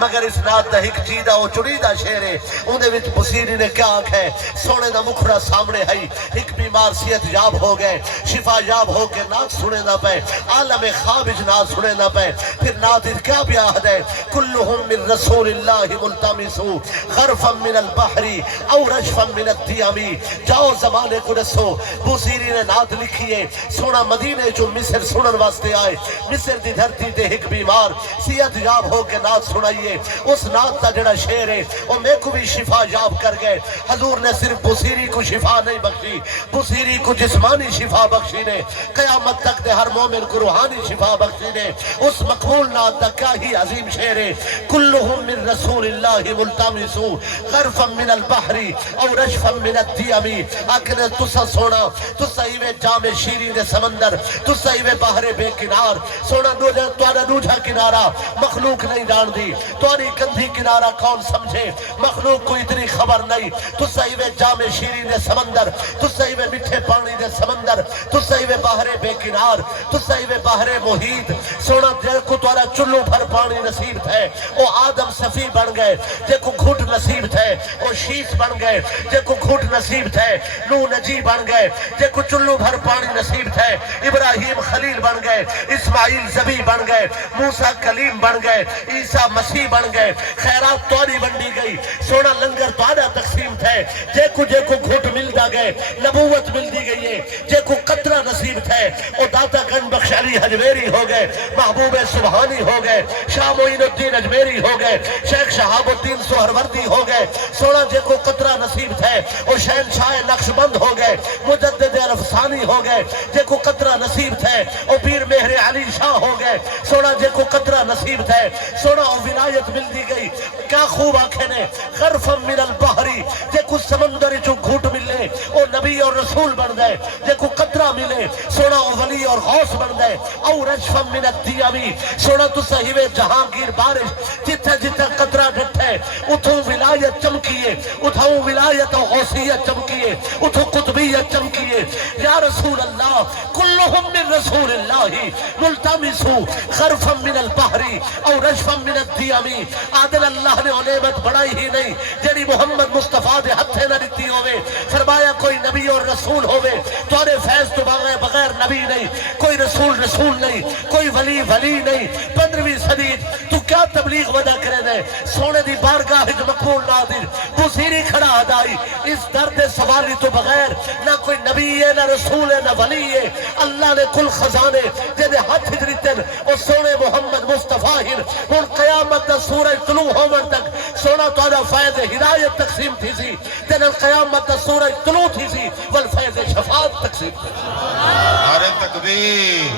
مگر اسناد دا ایک چیدہ و چڑیدہ شعر ہے انہیں وچ بصیری نے کیا آنکھ ہے سونے دا مکھڑا سامنے ہے ایک بیمار صحت یاب ہو گئے شفا یاب ہو کے نات سنے نہ پے عالم خوابج نات سنے نہ پے پھر نات کیا بیاہد ہے کلہم من رسول اللہ ملتمسو غرفا من البحر او رشفا من الدیامی جاؤ زمانے کو رسو بصیری نے نات لکھی ہے سونا مدینے جو مصر سنن واسطے آئے مصر دی دھرتی تے ایک بیمار صحت یاب ہو کے نات سنائیے اس نات دا جڑا شعر ہے وہ میں کو بھی شفا یاب کر گئے حضور نے صرف بصیری کو شفا نہیں بخشی بصیری کو جسمانی شفا بخشی نے قیامت تک دے ہر مومن کو روحانی شفا بخشی نے اس مقبول نات دا کیا ہی عظیم شعر ہے کلہم من رسول اللہ ملتمسو غرفا من البحر او رشفا من الدیامی آکھنے تسا سونا تسا ایوے جام شیری دے سمندر تسا ایوے باہر بے کنار سونا توڑا نوجھا کنارہ مخلوق نہیں جان دی توڑی کندھی کنارہ کون سمجھے مخلوق کو اتنی خبر نہیں تسا ایوے جام شیری دے سمندر تسا ایوے مٹھے پانی دے سمندر تسا ایوے باہر بے کنار تسا ایوے باہر محیط سونا جے کو توڑا چلو بھر پانی نصیب تھے او آدم صفی بن گئے جے کو گھٹ نصیب تھے او شیش بن گئے جے کو گھٹ نصیب تھے نو نجی بن گئے جے کو چلو بھر پانی نصیب تھے ابراہیم خلیل بن گئے اسماعیل زبی بن گئے موسیٰ کلیم بن گئے عیسیٰ مسیح بن گئے خیرات توڑی بنڈی گئی سونا لنگر توڑا تقسیم تھے جے کو گھٹ مل دا گئے نبوت مل دی گئی ہے جے کو قطرہ نصیب تھے او داتا گن بخش علی حجویری ہو گئے محبوب سبحانی ہو گئے شاہ معین الدین اجمیری ہو گئے شیخ شہاب الدین سہروردی ہو گئے سونا جے کو قطرہ نصیب تھے او شہنشاہ نقش بند ہو گئے مجدد الافسانی ہو گئے جے کو قطرہ نصیب تھے او پیر مہر علی شاہ ہو گئے سونا جے کو قطرہ نصیب تھے سونا او ولایت مل دی گئی کیا خوب آنکھیں نے غرفا من البحری جے کو سمندر جو گھوٹ ملے او نبی اور رسول بن گئے جے کو قطرہ ملے سونا او ولی اور غوث بن گئے او رشفا من الدیامی سونا تو صحیوے جہانگیر بارش جتھے جتھے قطرہ ڈٹھے اتھو ولایت چمکیے اتھو ولایت و غوثیت چمکیے اتھو قطبیت چمکیے یا رسول اللہ کلہم من رسول اللہ ملتمسو غرفا من البحر او رشفا من الدیامی عادل اللہ نے نعمت بڑھائی ہی نہیں جیڑی محمد مصطفیٰ دے ہتھے نہ دیتی ہوئے فرمایا کوئی نبی اور رسول ہوئے توارے فیض تو بغیر نبی نہیں کوئی رسول نہیں کوئی ولی نہیں 15ویں صدی تو کیا تبلیغ وجہ کرے دے سونے دی بارگاہ مقبول نادر بصیری کھڑا ادائی اس درد سوالی تو بغیر نہ کوئی نبی ہے نہ رسول ہے نہ ولی ہے اللہ نے کل خزانے جنہیں ہاتھ ہجریتن اور سونے محمد مصطفیٰ ان قیامت دا سورج طلوع ہومن تک سونا توڑا فیض ہدایت تقسیم تھی سی جنہیں قیامت دا سورج طلوع تھی سی والفیض شفاعت تقسیم تھی نعرہ تکبیر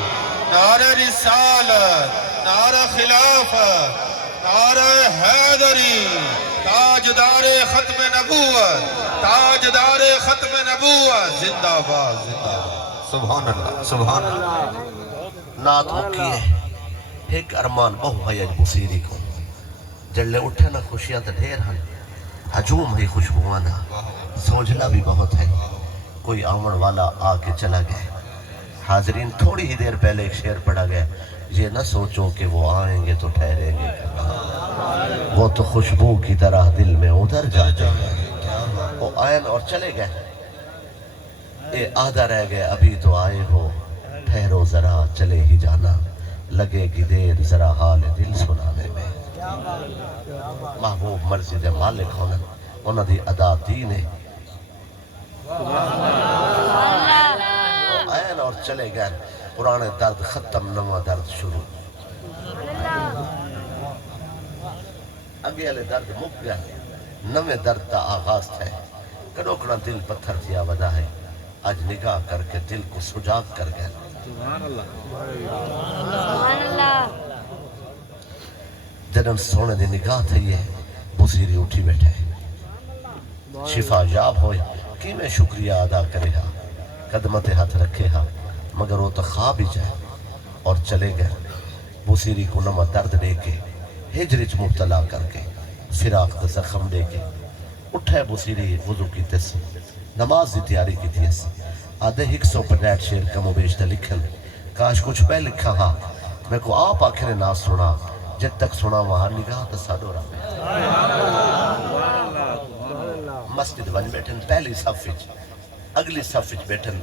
نعرہ رسالت نعرہ خلافت نعرہ حیدری تاجدار ختم نبوت تاجدار ختم نبوت زندہ باد زندہ باد سبحان اللہ سبحان اللہ نعت مکی ہے ایک ارمان بہو ہے اج بصیری کو جلے اٹھے نہ خوشیاں تے ڈھیر ہن ہجوم ہے خوشبواں سوجنا بھی بہت ہے کوئی آمن والا آ کے چلا گیا حاضرین تھوڑی ہی دیر پہلے ایک شعر پڑھا گیا یہ نہ سوچو کہ وہ آئیں گے تو ٹھہریں گے کہاں وہ تو خوشبو کی طرح دل میں ادھر جاتے ہیں وہ آئین اور چلے گئے اے آدھا رہ گئے ابھی تو آئے ہو ٹھہرو ذرا چلے ہی جانا لگے گی دیر ذرا حال دل سنانے میں محبوب مرضی دے مالک ہونا انہاں دی ادا دین ہے آئین اور چلے گئے پرانے درد ختم نواں درد شروع اگے والے درد مک گیا نویں درد کا آغاز ہے کڑوکڑا دل پتھر تھیا ودا ہے آج نگاہ کر کے دل کو سجاگ کر گئے سبحان اللہ جنم سونے دی نگاہ تھی ہے بصیری اٹھی بیٹھے شفا یاب ہوئے کی میں شکریہ ادا کرے ہا قدمت ہاتھ رکھے ہا مگر وہ تو خواب ہی جائے اور چلے گئے بصیری کو نما درد دے کے ہجرچ مبتلا کر کے فراق دا زخم دے کے اٹھے بصیری وضو کی تس نماز دی تیاری کی تیس آدھے 165 شیر کم و بیشتہ لکھن کاش کچھ پہ لکھا ہا میں کو آپ آخر نہ سنا جب تک سنا وہاں نگاہ تا ساڑو رہا مسجد بن بیٹھن پہلی صف وچ اگلی صف وچ بیٹھن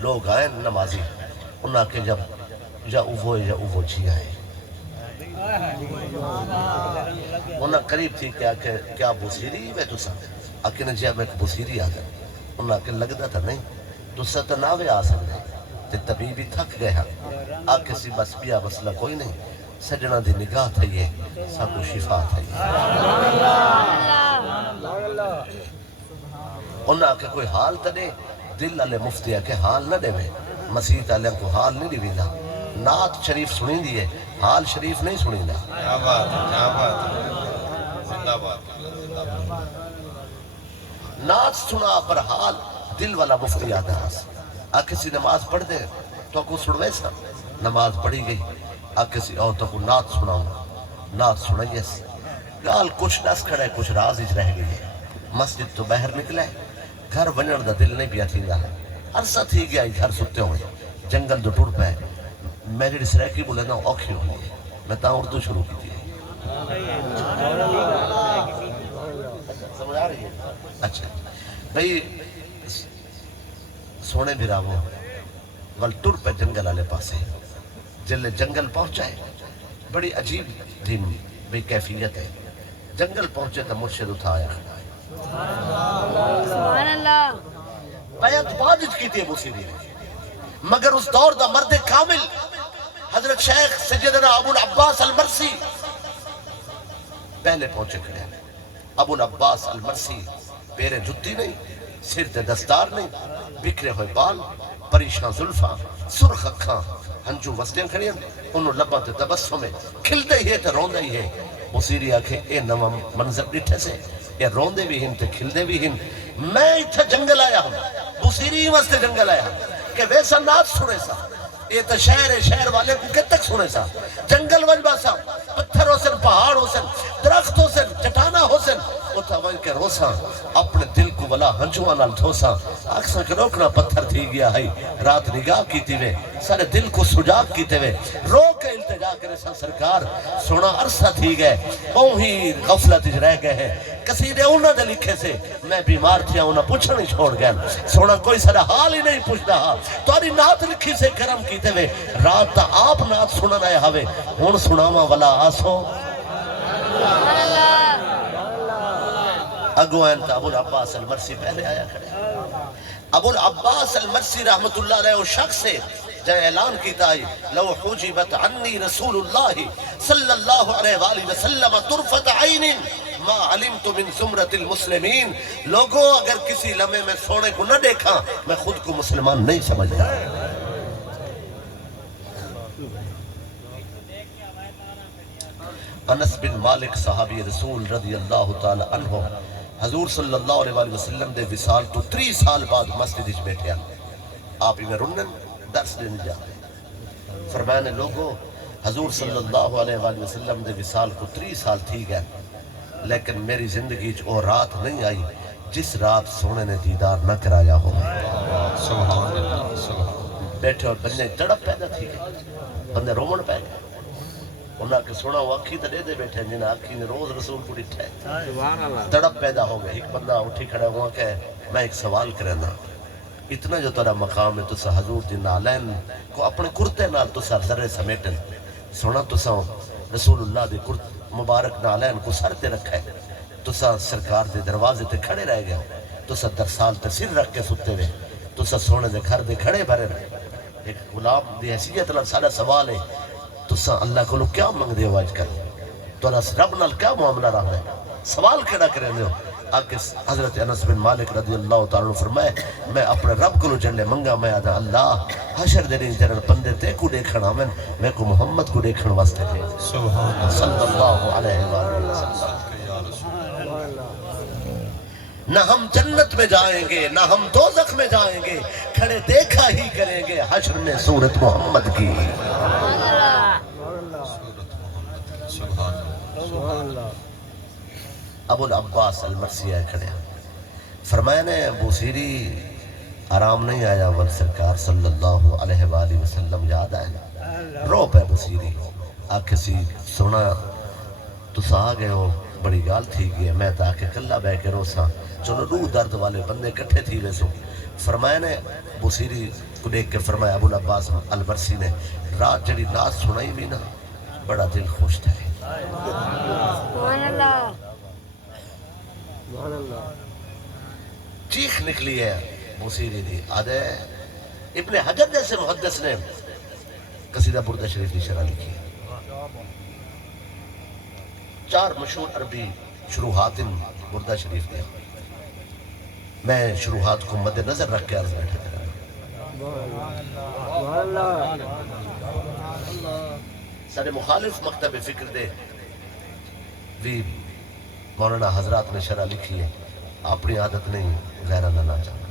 لوگ آئے نمازی انہاں کے جب یا اوو جی آئے انہاں قریب تھی کہ کیا بصیری میں تو سا اکنے جی میں بصیری آدھا انہاں کے لگتا تھا نہیں تو سا تو ناوے آ سکتے تے طبیبی تھک گئے ہاں آکے سی بس بیا مسئلہ کوئی نہیں سجنہ دی نگاہ تھا یہ سب کو شفا تھا یہ انہاں کے کوئی حال تا دے دل علی مفتیہ کے حال نہ دے میں مسیح علیہ کو حال نہیں دیویدہ نعت شریف سنیں دیئے حال شریف نہیں سنیں دا کیا بات زندہ بات نعت سنا پر حال دل والا مفتی آدھا آ کسی نماز پڑھ دے تو کو سنوے سا نماز پڑھی گئی آ کسی اور تو کو نعت سناؤں نعت سنائیے گال کچھ نس کھڑے کچھ راز ہی رہ گئی مسجد تو باہر نکلے گھر ونجن دا دل نہیں پیا تھی گا عرصہ تھی گیا گھر سکتے ہوئے جنگل دو ٹوڑ پہ میری رسرائکی بولے نا اوکھی ہوئی میں تا اردو شروع کی تھی سمجھ آ رہی ہے اچھا بھئی سونے بھی راہو ول ٹور پہ جنگل آلے پاسے جلے جنگل پہنچائے بڑی عجیب دن بے کیفیت ہے جنگل پہنچے تو مرشد اٹھایا سبحان اللہ بیعت بعد کی تھی بصیری نے مگر اس دور دا مرد کامل حضرت شیخ سیدنا ابو العباس المرسی پہلے پہنچے کھڑے ابو العباس المرسی پیرے جتی نہیں سر تے دستار نہیں بکھرے ہوئے بال پریشان زلفاں سرخ اکھاں ہنجو وسطیں کھڑیاں انہوں لباں تے تبسم میں کھلتے ہی ہے تے روندے ہی ہے بصیری آکھے اے نوا منظر ڈٹھے سے اے روندے بھی ہن تے کھلدے بھی ہن میں اتھا جنگل آیا ہوں بصیری واسطے جنگل آیا ہوں کہ ویسا نات سنے سا یہ تو شہر ہے شہر والے کو کت تک سنے سا جنگل وجبہ سا پتھر ہو سن پہاڑ ہو سن درخت ہو سن چٹانا ہو سن اتھا وج کے روسا اپنے دل کو ولا ہنچواں نال دھوسا اکسا کے روکنا پتھر تھی گیا ہے رات نگاہ کی تیوے سارے دل کو سجاگ کی تیوے رو کے التجا کرے سا سرکار سونا عرصہ تھی گئے اوہی غفلت رہ گئے ہیں قصیدے انہوں نے لکھے سے میں بیمار تھیا انہوں پوچھا نہیں چھوڑ گیا سونا کوئی سارا حال ہی نہیں پوچھ رہا تواری نات لکھی سے کرم کی تیوے رات تا آپ نات سننا ہے ہوئے ہون سناما والا آسو سبحان اللہ اگوان تا ابو العباس المرسی پہلے آیا کھڑے ابو العباس المرسی رحمت اللہ علیہ وہ شخص ہے جائے اعلان کیتا ہے لو حجبت عنی رسول اللہ صلی اللہ علیہ وآلہ وسلم طرفت عین ما علمت من زمرت المسلمین لوگوں اگر کسی لمحے میں سونے کو نہ دیکھا میں خود کو مسلمان نہیں سمجھتا انس بن مالک صحابی رسول رضی اللہ تعالی عنہ حضور صلی اللہ علیہ وسلم دے وصال تو 3 سال بعد مسجد وچ بیٹھے آپ ہی میں رنن درس دینے جاتے فرمانے لوگوں حضور صلی اللہ علیہ وآلہ وسلم دے وصال کو 30 سال تھی گئے، لیکن میری زندگی وہ رات نہیں آئی جس رات سونے نے دیدار نہ کرایا ہو۔ سبحان اللہ سبحان بیٹھے اور بندے تڑپ پیدا تھی گئے، بندے رومن پہ گئے، انہاں کے سونا وہ اکھی تے دے دے بیٹھے جنہیں اکھی نے روز رسول کو ڈٹھا ہے، تڑپ پیدا ہو گئے۔ ایک بندہ اٹھی کھڑا ہوا کہ میں ایک سوال کرنا، اتنا جو تیرا مقام ہے تسا حضور دی نالین کو اپنے کرتے نال تسا ذرے سمیٹن، سونا تسا رسول اللہ دی کرت مبارک نالین کو سر تے رکھا ہے، تسا سرکار دے دروازے تے کھڑے رہ گئے، تسا درسال تے سر رکھ کے ستے ہوئے، تسا سونے دے گھر دے کھڑے بھرے رہے۔ ایک غلام دی حیثیت نال سارا سوال ہے، تسا اللہ کو کیا منگ دے ہو آج کر، تو رب نال کیا معاملہ رہا ہے، سوال کیڑا کریں دے ہو؟ آکے حضرت انس بن مالک رضی اللہ تعالیٰ عنہ فرمائے میں اپنے رب کو جلے منگا، میں آدھا اللہ حشر دے نہیں تیرے بندے تے کو دیکھنا میں کو محمد کو دیکھن واسطے تھے سبحان صلی اللہ علیہ وآلہ وسلم۔ نہ ہم جنت میں جائیں گے نہ ہم دوزخ میں جائیں گے، کھڑے دیکھا ہی کریں گے حشر میں صورت محمد کی۔ ابو العباس المرسی آئے کھڑے فرمایا نے ابو سیری آرام نہیں آیا ول سرکار صلی اللہ علیہ وآلہ وسلم یاد آئے، رو پہ ابو سیری آکھے سی سونا تسا آگئے ہو بڑی گال تھی گئی، میں تا آکے کلہ بے کے روسا چلو روح درد والے بندے کٹھے تھی ویسو۔ فرمایا نے ابو سیری کو دیکھ کے فرمایا ابو العباس المرسی نے رات جڑی ناز سنائی بھی نا بڑا دل خوش تھے۔ سبحان اللہ چیخ نکلی ہے موسیقی دی آدھے ابن حجر جیسے محدث نے قصیدہ بردہ شریف کی شرح لکھی ہے، 4 مشہور عربی شروحات بردہ شریف نے، میں شروحات کو مد نظر رکھ کے عرض بیٹھا سارے مخالف مکتب فکر دے بھی مولانا حضرات نے شرح لکھی ہے، اپنی عادت نہیں غیرہ نہ چاہنا۔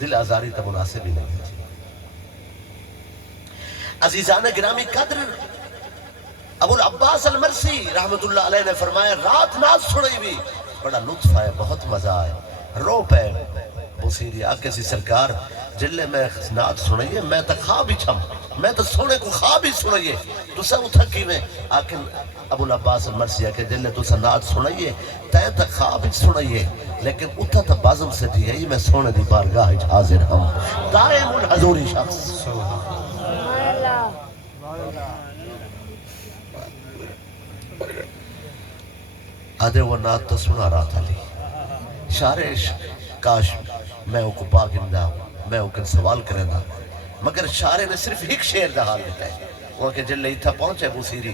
دل آزاری تا مناسب ہی نہیں ہے۔ عزیزان گرامی قدر ابو العباس المرسی رحمت اللہ علیہ نے فرمایا رات ناز سنائی بھی بڑا لطف آئے، بہت مزہ آئے، رو پہ بوسیری آکے سی سرکار جلے میں نات سنائیے میں تا خواب ہی چھم، میں تا سونے کو خواب ہی سنائیے، تو سا اتھا کی میں آکے ابو العباس المرسی آکے جلے تو سا نات سنائیے تین تا خواب ہی سنائیے، لیکن اتھا تا بازم سے دی ہے میں سونے دی بارگاہ ہی حاضر ہم دائم الحضوری شخص۔ سبحان اللہ آدھے وہ نات تو سنا رہا تھا لی شارش کاش میں کو پاکندہ میں کن سوال کریں دا، مگر شارے نے صرف ایک شعر دا حال دیتا ہے، وہ کہ جلے اتھا پہنچے بوسیری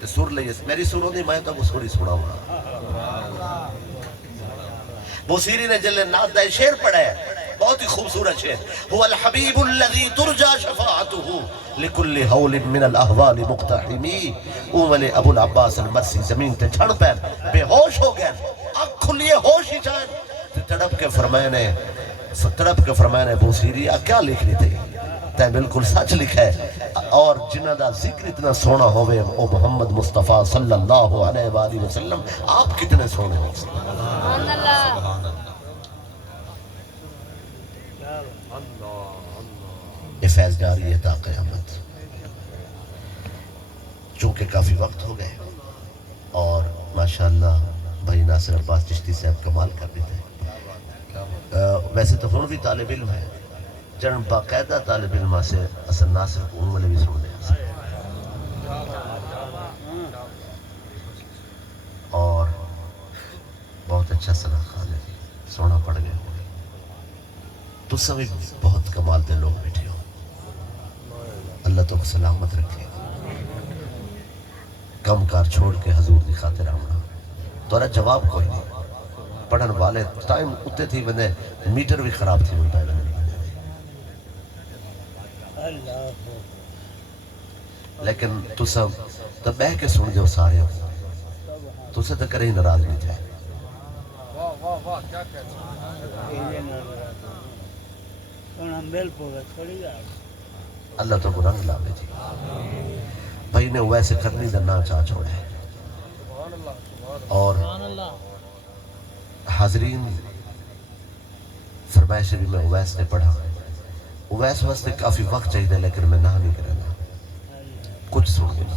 تو سور لئیے میری سوروں دی میں تو وہ سوری سنا ہوا۔ بوسیری نے جلے نات دا شعر پڑھا ہے بہت ہی خوبصورت شعر، هو الحبیب الذی ترجا شفاعته لکل حول من الاحوال مقتحمی۔ اولے ابو العباس المرسی زمین تے چھڑ پہ بے ہوش ہو گئے، آنکھ کھلیے ہوش ہی جائیں، تڑپ کے فرمائے نے بوسیری کیا لکھ لی تھی؟ تے بالکل سچ لکھا ہے، اور جنہ دا ذکر اتنا سونا ہوئے او محمد مصطفیٰ صلی اللہ علیہ وآلہ وسلم آپ کتنے سونے ہیں؟ سبحان اللہ یہ فیض جاری ہے تا قیامت۔ چونکہ کافی وقت ہو گئے اور ماشاءاللہ بھائی ناصر عباس چشتی صاحب کمال کر دیتے ہیں، ویسے تو ہون بھی طالب علم ہے، جن باقاعدہ طالب علم سے اصل ناصر کو ان والے بھی سن دے اور بہت اچھا صلاح خان ہے، سونا پڑ گئے ہوئے تو سبھی بہت کمال دے لوگ بیٹھے ہو، اللہ تو سلامت رکھے، کم کار چھوڑ کے حضور دی خاطر آمنا تو رہا جواب کوئی نہیں، پڑھن والے ٹائم اتے تھی بندے میٹر بھی خراب تھی ہوتا ہے، لیکن تو سب تو بہ کے سن دے سارے تو سے تو کرے ہی ناراض نہیں تھے، اللہ تو کو رنگ لاوے جی بھائی نے ویسے کرنی دا نا چاہ چھوڑے اور حاضرین فرمائش بھی میں اویس نے پڑھا اویس واسطے کافی وقت چاہیے لیکن میں نہ نہیں کرنا کچھ سن گیا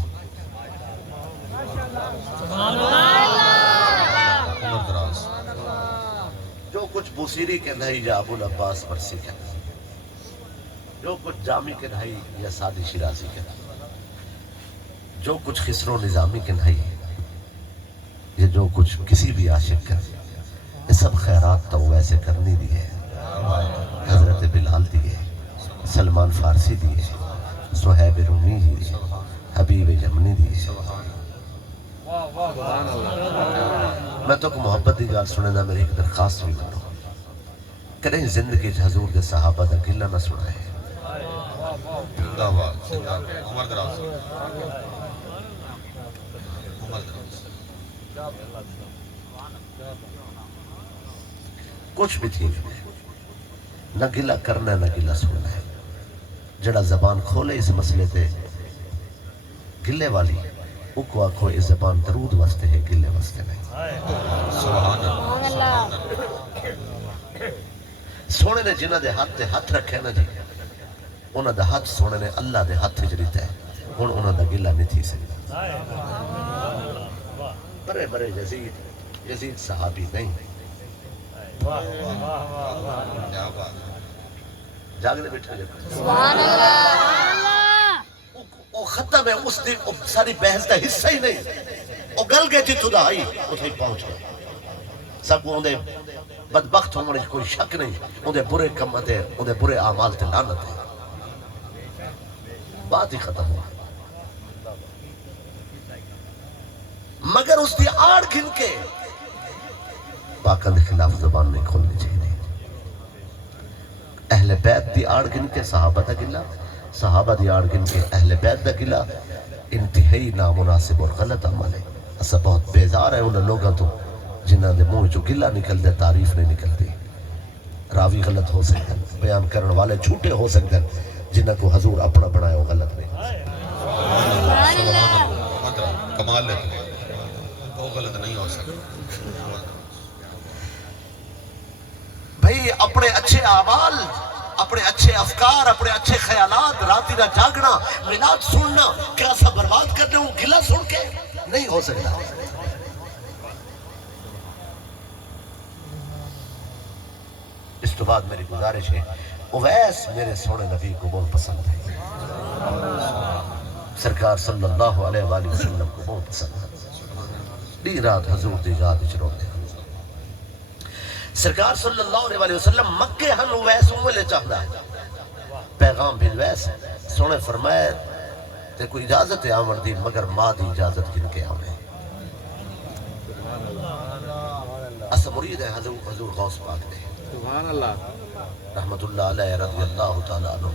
جو کچھ بوسیری کے نہیں یا ابو العباس پرسی کے جو کچھ جامی کے نہیں یا سادی شیرازی کے جو کچھ خسرو نظامی کے نہیں یہ جو کچھ کسی بھی عاشق کا یہ سب خیرات تو ویسے کرنی دی ہے حضرت بلال دیے سلمان فارسی دیے صہیب رومی دیے حبیب یمنی دیے میں تو محبت دی گال سنے دا میری ایک درخواست بھی کرو کہیں زندگی حضور دے صحابہ دا گلہ نہ سنائے عمر دراز کچھ بھی ٹھیک ہے نہ گلہ کرنا ہے نہ گلہ سننا ہے جڑا زبان کھولے اس مسئلے تے گلے والی او کو آکھو اس زبان درود واسطے ہے گلے واسطے نہیں سبحان سبحان اللہ سونے نے جنہ دے ہاتھ تے ہاتھ رکھے نا جی انہاں دا ہاتھ سونے نے اللہ دے ہاتھ جڑیتا ہے ہن انہاں دا گلہ نہیں تھی سکتا برے برے یزید صحابی نہیں کیا بات جاگنے بیٹھا جب سبحان اللہ وہ ختم ہے اس دن ساری بحث کا حصہ ہی نہیں وہ گل گئے جتو دا آئی اتھے پہنچ گئے سب کو اندھے بدبخت ہونے کوئی شک نہیں اندھے برے کمت ہے اندھے برے اعمال تے لعنت ہے بات ہی ختم ہوا مگر اس دی آڑ گن کے پاکن خلاف زبان نہیں کھولنی چاہیے اہل بیت دی آڑ گن کے صحابہ دا گلہ صحابہ دی آڑ گن کے اہل بیت دا گلہ انتہائی نامناسب اور غلط عمل ہے اسا بہت بیزار ہے انہوں لوگوں تو جنہاں دے منہ جو گلہ نکل دے تعریف نہیں نکلتی راوی غلط ہو سکتے ہیں بیان کرنے والے جھوٹے ہو سکتے ہیں جنہاں کو حضور اپنا بنایا ہو غلط نہیں سبحان اللہ کمال ہے وہ غلط نہیں ہو سکتا بھئی اپنے اچھے اعمال اپنے اچھے افکار اپنے اچھے خیالات راتی نہ جاگنا میلاد سننا کیا سا برباد کرنے ہوں گلہ سن کے نہیں ہو سکتا اس تو بعد میری گزارش ہے اویس میرے سونے نبی کو بہت پسند ہے سرکار صلی اللہ علیہ وآلہ وسلم کو بہت پسند ہے دی رات حضور دی یاد چروتے ہیں سرکار صلی اللہ علیہ وآلہ وسلم مکہ ہن اویس لے چاہتا ہے پیغام بھی ویس سونے فرمائے تے کوئی اجازت ہے آمن دی مگر ماں دی اجازت کن کے آمن اسا مرید ہے حضور غوث پاک دے سبحان اللہ رحمت اللہ علیہ رضی اللہ تعالیٰ عنہ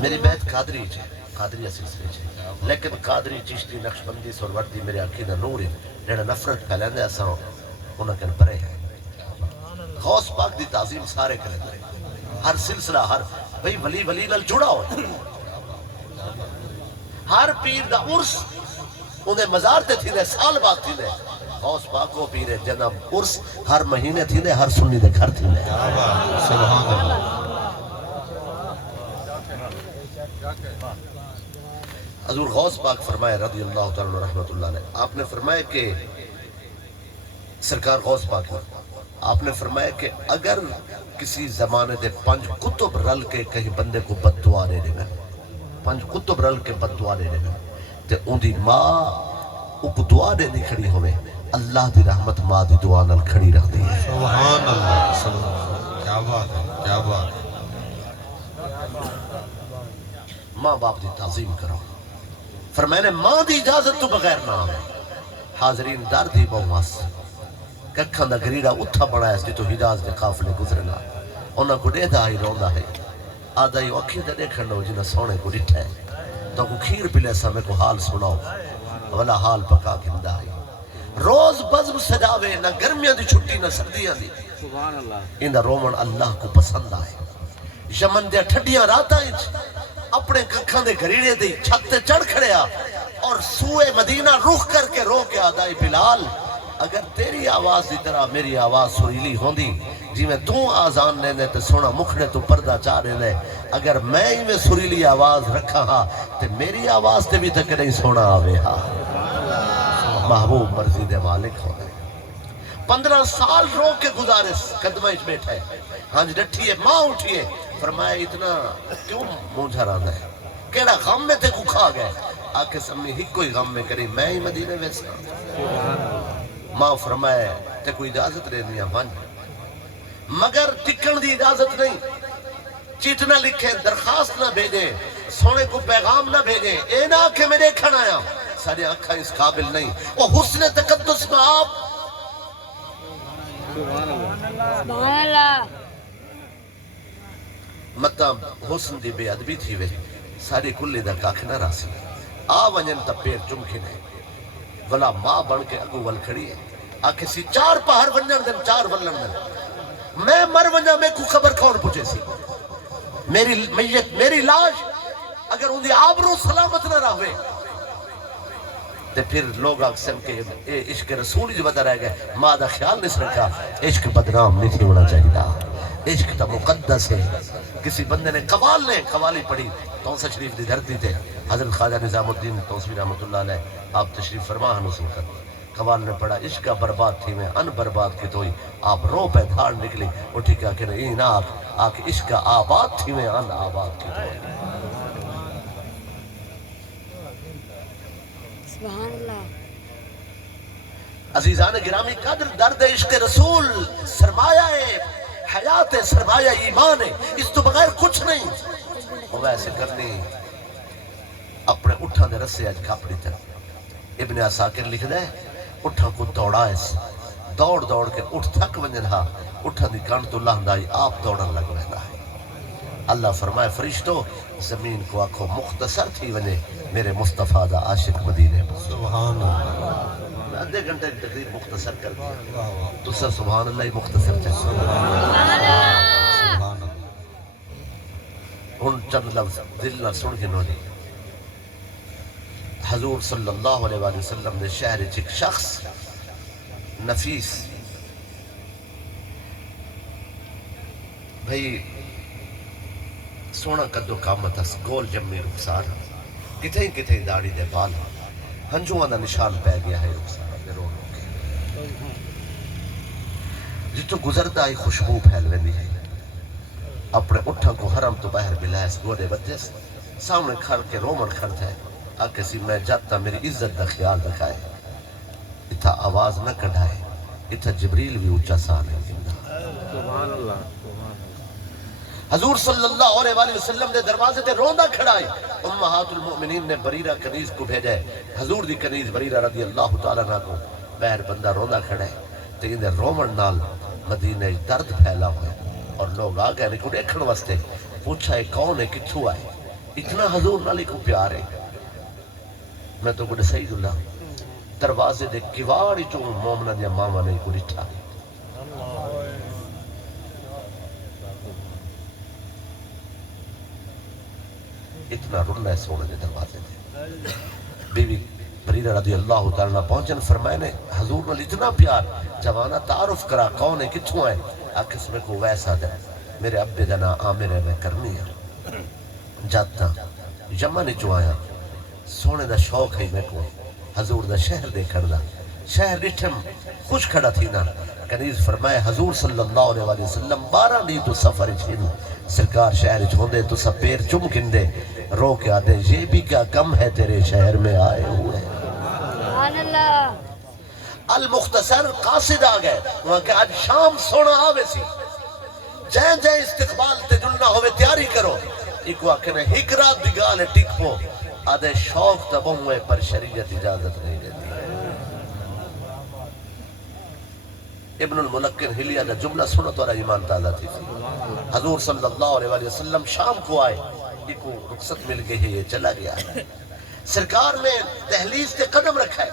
میری بیت قادری چھے قادری سلسلے چھے لیکن قادری چشتی نقشبندی سروردی میرے عقیدہ نور ہے جڑا نفرت پھیلیں دے ایسا انہاں کن پرے ہے غوث پاک دی تعظیم سارے کریں دے ہر سلسلہ ہر بھئی ولی نال جڑا ہوئے ہر پیر دا عرس انہیں مزار تے تھی دے سال بعد تھی دے غوث پاک کو پیرے جنب عرس ہر مہینے تھی دے ہر سنی دے گھر تھی دے سبحان اللہ حضور غوث پاک فرمائے رضی اللہ تعالیٰ رحمت اللہ علیہ آپ نے فرمایا کہ سرکار غوث پاک آپ نے فرمایا کہ اگر کسی زمانے دے 5 کتب رل کے کہیں بندے کو بد دعا دے دے گا 5 کتب رل کے بد دعا دے دے گا تے ان دی ماں اوک دعا دے دی کھڑی ہوئے اللہ دی رحمت ماں دی دعا نال کھڑی رکھ دی ہے سبحان اللہ سبحان اللہ کیا بات ہے کیا بات ہے ماں باپ دی تعظیم کرو فرمائے نے ماں دی اجازت تو بغیر نہ آئے حاضرین در دی بہواس ککھاں دا گریڑا اتھا بڑا ہے جی تو حجاز دے قافلے گزرنا انہاں کو دے دا ہی روندا ہے آدھا ہی اکھی دے دیکھن لو جنہ سونے کو ڈٹھا ہے تو کو کھیر پلے سا میں کو حال سناؤ والا حال پکا گھندا ہے روز بزم سجاوے نہ گرمیاں دی چھٹی نہ سردیاں دی سبحان اللہ اندہ رومن اللہ کو پسند آئے یمن دے ٹھڈیاں راتاں وچ اپنے ککھاں دے گھریڑے دی چھت تے چڑھ کھڑیا اور سوئے مدینہ رخ کر کے رو کے آدھائی بلال اگر تیری آواز دی طرح میری آواز سریلی ہوندی جی میں تو آزان لینے تے سونا مکھنے تو پردہ چاہ رہے اگر میں ہی میں سریلی آواز رکھا ہاں تے میری آواز تے بھی تک نہیں سونا آوے ہاں محبوب مرضی دے مالک ہو گئے 15 سال رو کے گزارے قدمہ اچ بیٹھا ہے ہاں جی ڈٹھیے ماں اٹھیے فرمایا اتنا کیوں مونجھا رہا ہے کیڑا غم میں تے کو کھا گئے آکے سمی ہی کوئی غم میں کری میں ہی مدینے ویسا ماں فرمایا تے کوئی اجازت رہنی ہے ون مگر ٹکن دی اجازت نہیں چیٹ نہ لکھیں درخواست نہ بھیجیں سونے کو پیغام نہ بھیجیں اے نہ کہ میں دیکھنا آیا سارے آنکھیں اس قابل نہیں وہ حسن تقدس میں آپ سبحان اللہ مطلب حسن دی بے ادبی تھی وے ساری کلی دا کاکھ نہ راسی آ ونجن تا پیر چمکھے نے ولا ماں بن کے اگو ول کھڑی ہے آ کسی 4 پہر ونجن دن 4 ولن دن میں مر ونجا میں کو خبر کون پوچھے سی میری میت میری لاش اگر ان دی آبرو سلامت نہ رہے تے پھر لوگ اکثر کے اے عشق رسول جو بتا رہ گئے ماں دا خیال نہیں سرکا عشق بدنام نہیں تھی ہونا چاہیے عشق تا مقدس ہے کسی بندے نے قوالی پڑھی تونسہ شریف دی دھرتی تھے حضرت خواجہ نظام الدین توسوی رحمت اللہ علیہ آپ تشریف فرما حنوسن کر قوال نے پڑھا عشق کا برباد تھی میں ان برباد کی توئی آپ رو پہ دھاڑ نکلی اٹھی کہا کہ نہیں نا آکھ عشق کا آباد تھی میں ان آباد کی توئی سبحان اللہ عزیزان گرامی قدر درد عشق رسول سرمایہ ہے حیات ہے سرمایہ ایمان ہے اس تو بغیر کچھ نہیں وہ ویسے کرنی اپنے اٹھا دے رسے آج کھاپڑی تر ابن عساکر لکھ دے اٹھا کو دوڑا اس دوڑ کے اٹھ تھک ونجن ہا اٹھا دی کانٹ تو اللہ دائی آپ دوڑن لگ رہا ہے اللہ فرمائے فرشتو زمین کو آنکھوں مختصر تھی ونے میرے مصطفیٰ دا عاشق مدینے سبحان اللہ میں آدھے گھنٹے کی تقریب مختصر کر دیا تو سر سبحان اللہ ہی مختصر چاہیے ان چند لفظ دل نہ سن کے نوری حضور صلی اللہ علیہ وآلہ وسلم نے شہر ایک شخص نفیس بھئی سونا قدو قامت اس گول جمی رخسار کتھیں داڑی دے بال ہنجوان دا نشان پہ گیا ہے رخسار دے رو کے جتو گزرتا ہی خوشبو پھیل ویندی ہے اپنے اٹھا کو حرم تو باہر بلائس گوڑے بدجس سامنے کھڑ کے رومن کھڑتا ہے آکے سی میں جاتا میری عزت دا خیال رکھائے اتھا آواز نہ کڑھائے اتھا جبریل بھی اونچا سانے سبحان اللہ حضور صلی اللہ علیہ وآلہ وسلم نے دروازے تے روندہ کھڑائے امہات المؤمنین نے بریرہ کنیز کو بھیجے حضور دی کنیز بریرہ رضی اللہ تعالیٰ عنہ کو بہر بندہ روندہ کھڑائے تو اندھے رومن نال مدینہ درد پھیلا ہوئے اور لوگ آگئے نے کو دیکھن واسطے پوچھا ہے کون ہے کتھو آئے اتنا حضور نالی کو پیار ہے میں تو کچھ صحیح اللہ دروازے دے کیواڑی جو مومنہ دیا ماما نے کو رٹھا اتنا رنہ ہے سونے دے دروازے دے بی بی بریرہ رضی اللہ تعالیٰ پہنچن فرمائے نے حضور نے اتنا پیار جوانا تعارف کرا کون ہے کتھوں آئے آکس میں کو ویسا دے میرے ابے دنا آمیر ہے میں کرنی ہے جاتا یمن جو آیا سونے دا شوق ہے میں کو حضور دا شہر دیکھن دا شہر ڈٹھم خوش کھڑا تھی نا کنیز فرمائے حضور صلی اللہ علیہ وآلہ وسلم 12 نہیں تو سفر چھین سرکار شہر چھوندے تو سب پیر چم کندے رو کے آدھے یہ بھی کیا کم ہے تیرے شہر میں آئے ہوئے سبحان اللہ المختصر قاصد آگئے وہاں کہ آج شام سونا آوے سی جائیں استقبال تے جلنا ہوئے تیاری کرو ایک واقع نے ایک رات دگالے ٹک پو آدھے شوق تبوں ہوئے پر شریعت اجازت نہیں دیتی ابن الملقن ہلیہ دا جملہ سنو تو ایمان تازہ تھی حضور صلی اللہ علیہ وسلم شام کو آئے یہ کو رخصت مل گئی ہے یہ چلا گیا سرکار نے دہلیز تے قدم رکھا ہے،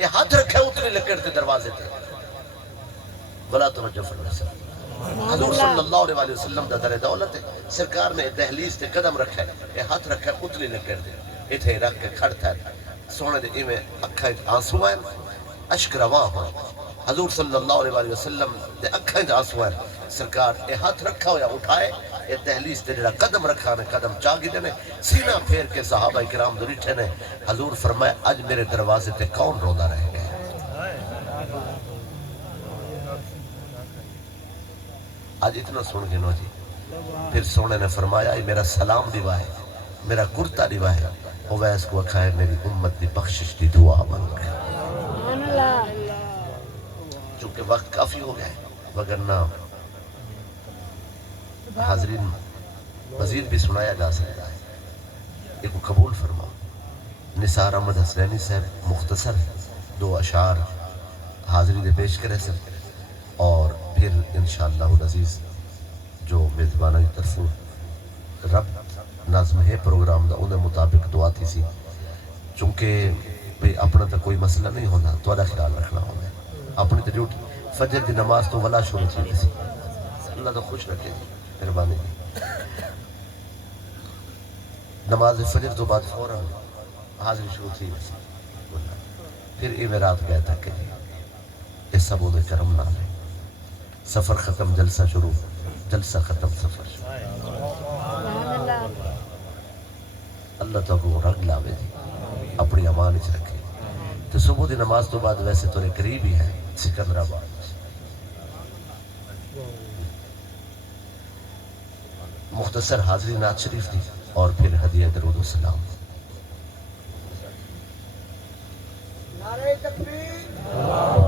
یہ ہاتھ رکھا ہے اتنی لکڑ تے دروازے تے بلا توجہ فرمائے سر حضور صلی اللہ علیہ وسلم دا در دولت ہے، سرکار نے دہلیز تے قدم رکھا ہے، یہ ہاتھ رکھا ہے اتنی لکڑ تے اتھے رکھ کے کھڑتا ہے سونے دے ایویں اکھاں وچ آنسو ہیں اشک رواں ہو حضور صلی اللہ علیہ وسلم دے اکھاں وچ آنسو ہیں سرکار یہ ہاتھ رکھا ہویا اٹھائے یہ دہلیز تے جڑا قدم رکھا نے قدم چاگی دے نے سینہ پھیر کے صحابہ کرام دے ڈٹھے نے حضور فرمایا اج میرے دروازے تے کون روندا رہے گا آج اتنا سن گئے نو جی پھر سونے نے فرمایا یہ میرا سلام دیوا ہے میرا کرتا دیوا ہے اویس کو اکھا ہے میری امت دی بخشش دی دعا بن گئے سبحان اللہ چونکہ وقت کافی ہو گئے وگرنہ حاضرین مزید بھی سنایا جا سکتا ہے ایک قبول فرما نثار احمد حسنینی صاحب مختصر 2 اشعار حاضری دے پیش کرے سن اور پھر انشاءاللہ العزیز جو میزبانہ کی طرفوں رب نظم ہے پروگرام دا انہیں مطابق دعا تھی سی چونکہ بھئی اپنا تا کوئی مسئلہ نہیں ہونا تو ادا خیال رکھنا ہونا ہے اپنی تا ڈیوٹی فجر دی نماز تو ولا شروع تھی سی اللہ تو خوش رکھے جی مہربانی نماز فجر تو بعد فوراً حاضری شروع تھی پھر ایویں رات گئے تک کہ اس سب انہیں کرم نہ لے سفر ختم جلسہ شروع جلسہ ختم سفر شروع سبحان اللہ اللہ تو کو رنگ لاوے جی اپنی امان اچ رکھے تو صبح دی نماز تو بعد ویسے تو قریب ہی ہے سکندرآباد مختصر حاضری نعت شریف دی اور پھر ہدیہ درود و سلام نعرہ تکبیر